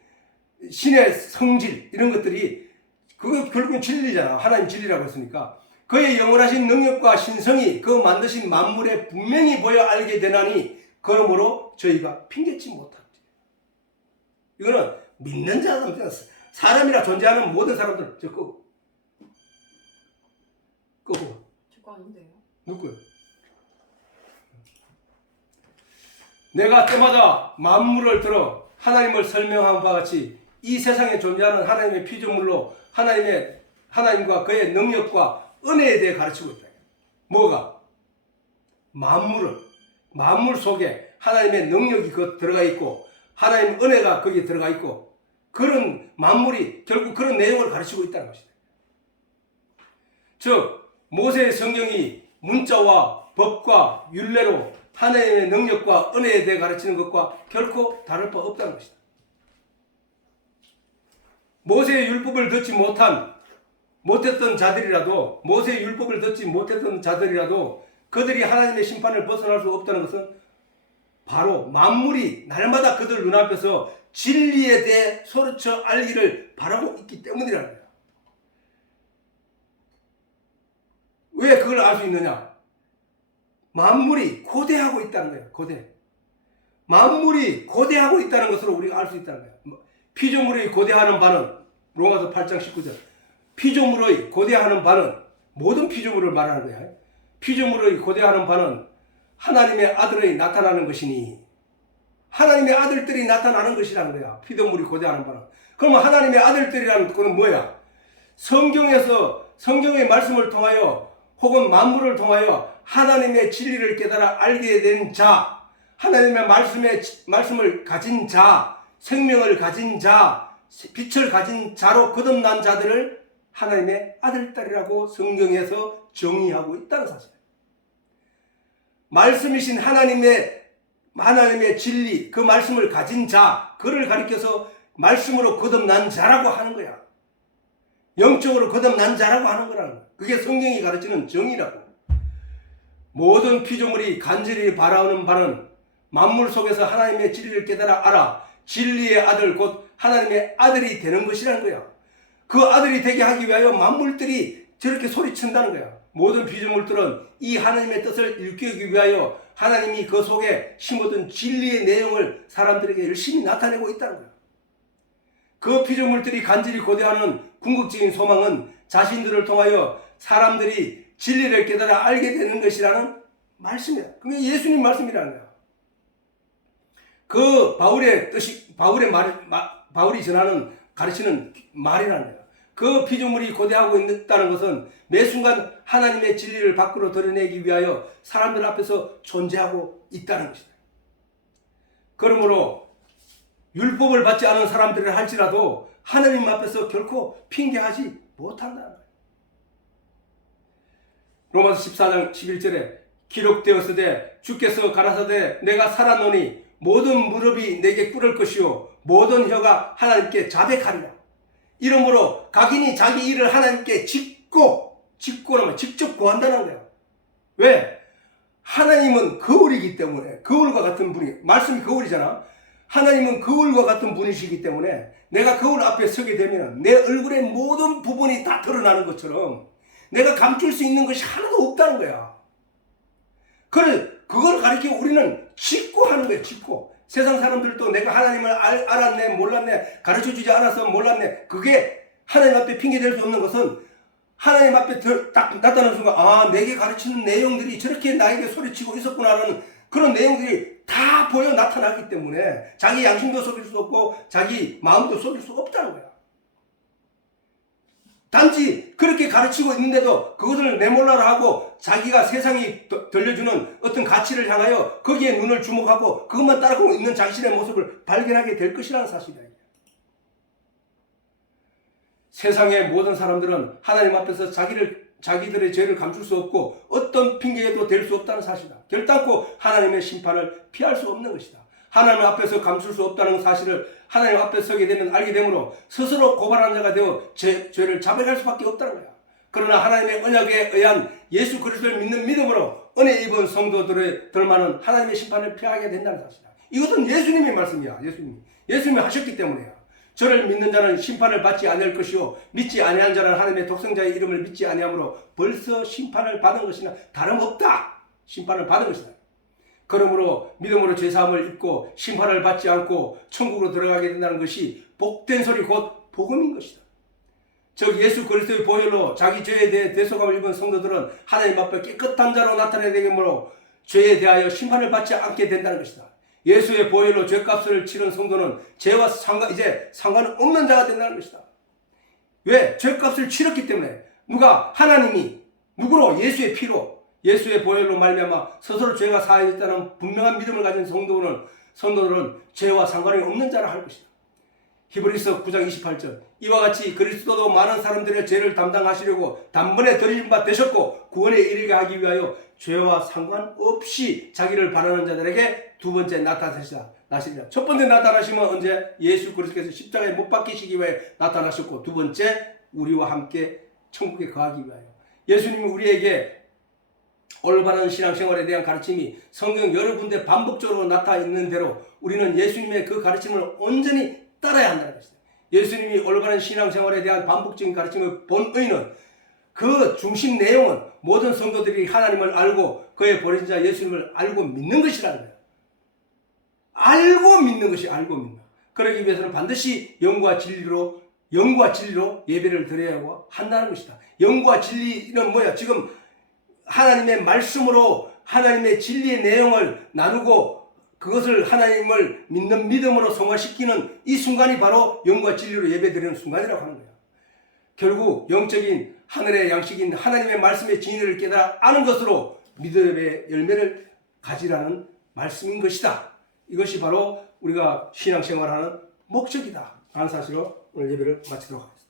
신의 성질 이런 것들이 그거 결국은 진리잖아. 하나님 진리라고 했으니까 그의 영원하신 능력과 신성이 그 만드신 만물에 분명히 보여 알게 되나니 그러므로 저희가 핑계치 못하지. 이거는 믿는 자는 사람이라 존재하는 모든 사람들 저 끄고 저거 아닌데요? 누구요? 내가 때마다 만물을 들어 하나님을 설명한 바와 같이 이 세상에 존재하는 하나님의 피조물로 하나님과 그의 능력과 은혜에 대해 가르치고 있다. 뭐가? 만물 속에 하나님의 능력이 들어가 있고 하나님의 은혜가 거기에 들어가 있고 그런 만물이 결국 그런 내용을 가르치고 있다는 것이다. 즉 모세의 성경이 문자와 법과 율례로 하나님의 능력과 은혜에 대해 가르치는 것과 결코 다를 바 없다는 것이다. 모세의 율법을 듣지 못했던 자들이라도 모세의 율법을 듣지 못했던 자들이라도 그들이 하나님의 심판을 벗어날 수 없다는 것은 바로 만물이 날마다 그들 눈앞에서 진리에 대해 소리쳐 알기를 바라고 있기 때문이라는 거야. 왜 그걸 알 수 있느냐? 만물이 고대하고 있다는 거예요. 고대. 만물이 고대하고 있다는 것으로 우리가 알 수 있다는 거예요. 피조물의 고대하는 바는 로마서 8장 19절. 피조물의 고대하는 바는 모든 피조물을 말하는 거야. 피조물의 고대하는 바는 하나님의 아들의 나타나는 것이니 하나님의 아들들이 나타나는 것이라는 거야. 피조물이 고대하는 바는. 그러면 하나님의 아들들이라는 것은 뭐야? 성경의 말씀을 통하여 혹은 만물을 통하여 하나님의 진리를 깨달아 알게 된 자, 하나님의 말씀을 가진 자, 생명을 가진 자, 빛을 가진 자로 거듭난 자들을 하나님의 아들딸이라고 성경에서 정의하고 있다는 사실이에요. 말씀이신 하나님의 진리, 그 말씀을 가진 자, 그를 가리켜서 말씀으로 거듭난 자라고 하는 거야. 영적으로 거듭난 자라고 하는 거라는 거야. 그게 성경이 가르치는 정의라고. 모든 피조물이 간절히 바라는 바는 만물 속에서 하나님의 진리를 깨달아 알아 진리의 아들 곧 하나님의 아들이 되는 것이라는 거야. 그 아들이 되게 하기 위하여 만물들이 저렇게 소리친다는 거야. 모든 피조물들은 이 하나님의 뜻을 일깨우기 위하여 하나님이 그 속에 심어둔 진리의 내용을 사람들에게 열심히 나타내고 있다는 거야. 그 피조물들이 간절히 고대하는 궁극적인 소망은 자신들을 통하여 사람들이 진리를 깨달아 알게 되는 것이라는 말씀이야. 그게 예수님 말씀이라는 거야. 그 바울의 뜻이 바울이 전하는 가르치는 말이라는 거야. 그 피조물이 고대하고 있다는 것은 매 순간 하나님의 진리를 밖으로 드러내기 위하여 사람들 앞에서 존재하고 있다는 것이다. 그러므로 율법을 받지 않은 사람들을 할지라도 하나님 앞에서 결코 핑계하지 못한다는 거예요. 로마서 14장 11절에 기록되었으되 주께서 가라사대 내가 살았노니 모든 무릎이 내게 꿇을 것이요 모든 혀가 하나님께 자백하리라. 이러므로 각인이 자기 일을 하나님께 짓고는 직접 구한다는 거예요. 왜? 하나님은 거울이기 때문에 거울과 같은 분이 말씀이 거울이잖아. 하나님은 거울과 같은 분이시기 때문에 내가 거울 앞에 서게 되면 내 얼굴의 모든 부분이 다 드러나는 것처럼 내가 감출 수 있는 것이 하나도 없다는 거야. 그걸 가리켜 우리는 짓고 하는 거야. 짓고. 세상 사람들도 내가 하나님을 알았네 몰랐네 가르쳐주지 않아서 몰랐네 그게 하나님 앞에 핑계댈 수 없는 것은 하나님 앞에 딱 나타나는 순간 내게 가르치는 내용들이 저렇게 나에게 소리치고 있었구나라는 그런 내용들이 다 보여 나타나기 때문에 자기 양심도 속일 수 없고 자기 마음도 속일 수 없다는 거야. 단지 그렇게 가르치고 있는데도 그것을 내몰라라 하고 자기가 세상이 들려주는 어떤 가치를 향하여 거기에 눈을 주목하고 그것만 따라가고 있는 자신의 모습을 발견하게 될 것이라는 사실이다. 세상의 모든 사람들은 하나님 앞에서 자기들의 죄를 감출 수 없고 어떤 핑계에도 될 수 없다는 사실이다. 결단코 하나님의 심판을 피할 수 없는 것이다. 하나님 앞에서 감출 수 없다는 사실을 하나님 앞에 서게 되면 알게 되므로 스스로 고발하는 자가 되어 죄를 자백할 수밖에 없다는 거야. 그러나 하나님의 언약에 의한 예수 그리스도를 믿는 믿음으로 은혜 입은 성도들만은 하나님의 심판을 피하게 된다는 사실이다. 이것은 예수님의 말씀이야. 예수님이 하셨기 때문이야. 저를 믿는 자는 심판을 받지 아니할 것이요 믿지 아니한 자는 하나님의 독생자의 이름을 믿지 아니하므로 벌써 심판을 받은 것이나 다름없다. 심판을 받은 것이다. 그러므로 믿음으로 죄사함을 입고 심판을 받지 않고 천국으로 들어가게 된다는 것이 복된 소리 곧 복음인 것이다. 즉 예수 그리스도의 보혈로 자기 죄에 대해 대속함을 입은 성도들은 하나님 앞에 깨끗한 자로 나타나야 되므로 죄에 대하여 심판을 받지 않게 된다는 것이다. 예수의 보혈로 죄값을 치른 성도는 죄와 이제 상관없는 자가 된다는 것이다. 왜? 죄값을 치렀기 때문에. 하나님이 누구로? 예수의 피로, 예수의 보혈로 말미암아 스스로 죄가 사해졌다는 분명한 믿음을 가진 성도들은 죄와 상관이 없는 자라 할 것이다. 히브리서 9장 28절 이와 같이 그리스도도 많은 사람들의 죄를 담당하시려고 단번에 드리신 바 되셨고 구원에 이르게 하기 위하여 죄와 상관없이 자기를 바라는 자들에게 두 번째 나타나시리라. 첫 번째 나타나시면 언제? 예수 그리스도께서 십자가에 못 박히시기 위해 나타나셨고 두 번째 우리와 함께 천국에 거하기 위하여. 예수님이 우리에게 올바른 신앙생활에 대한 가르침이 성경 여러 군데 반복적으로 나타나 있는 대로 우리는 예수님의 그 가르침을 온전히 따라야 한다는 것입니다. 예수님이 올바른 신앙생활에 대한 반복적인 가르침의 본의는 그 중심 내용은 모든 성도들이 하나님을 알고 그의 보내신 자 예수님을 알고 믿는 것이라는 거예요. 알고 믿는 것이 알고 믿는. 그러기 위해서는 반드시 영과 진리로 예배를 드려야 하고 한다는 것이다. 영과 진리는 뭐야? 지금 하나님의 말씀으로 하나님의 진리의 내용을 나누고 그것을 하나님을 믿는 믿음으로 성화시키는 이 순간이 바로 영과 진리로 예배드리는 순간이라고 하는 거야. 결국 영적인 하늘의 양식인 하나님의 말씀의 진리를 깨달아 아는 것으로 믿음의 열매를 가지라는 말씀인 것이다. 이것이 바로 우리가 신앙생활하는 목적이다 하는 사실로 오늘 예배를 마치도록 하겠습니다.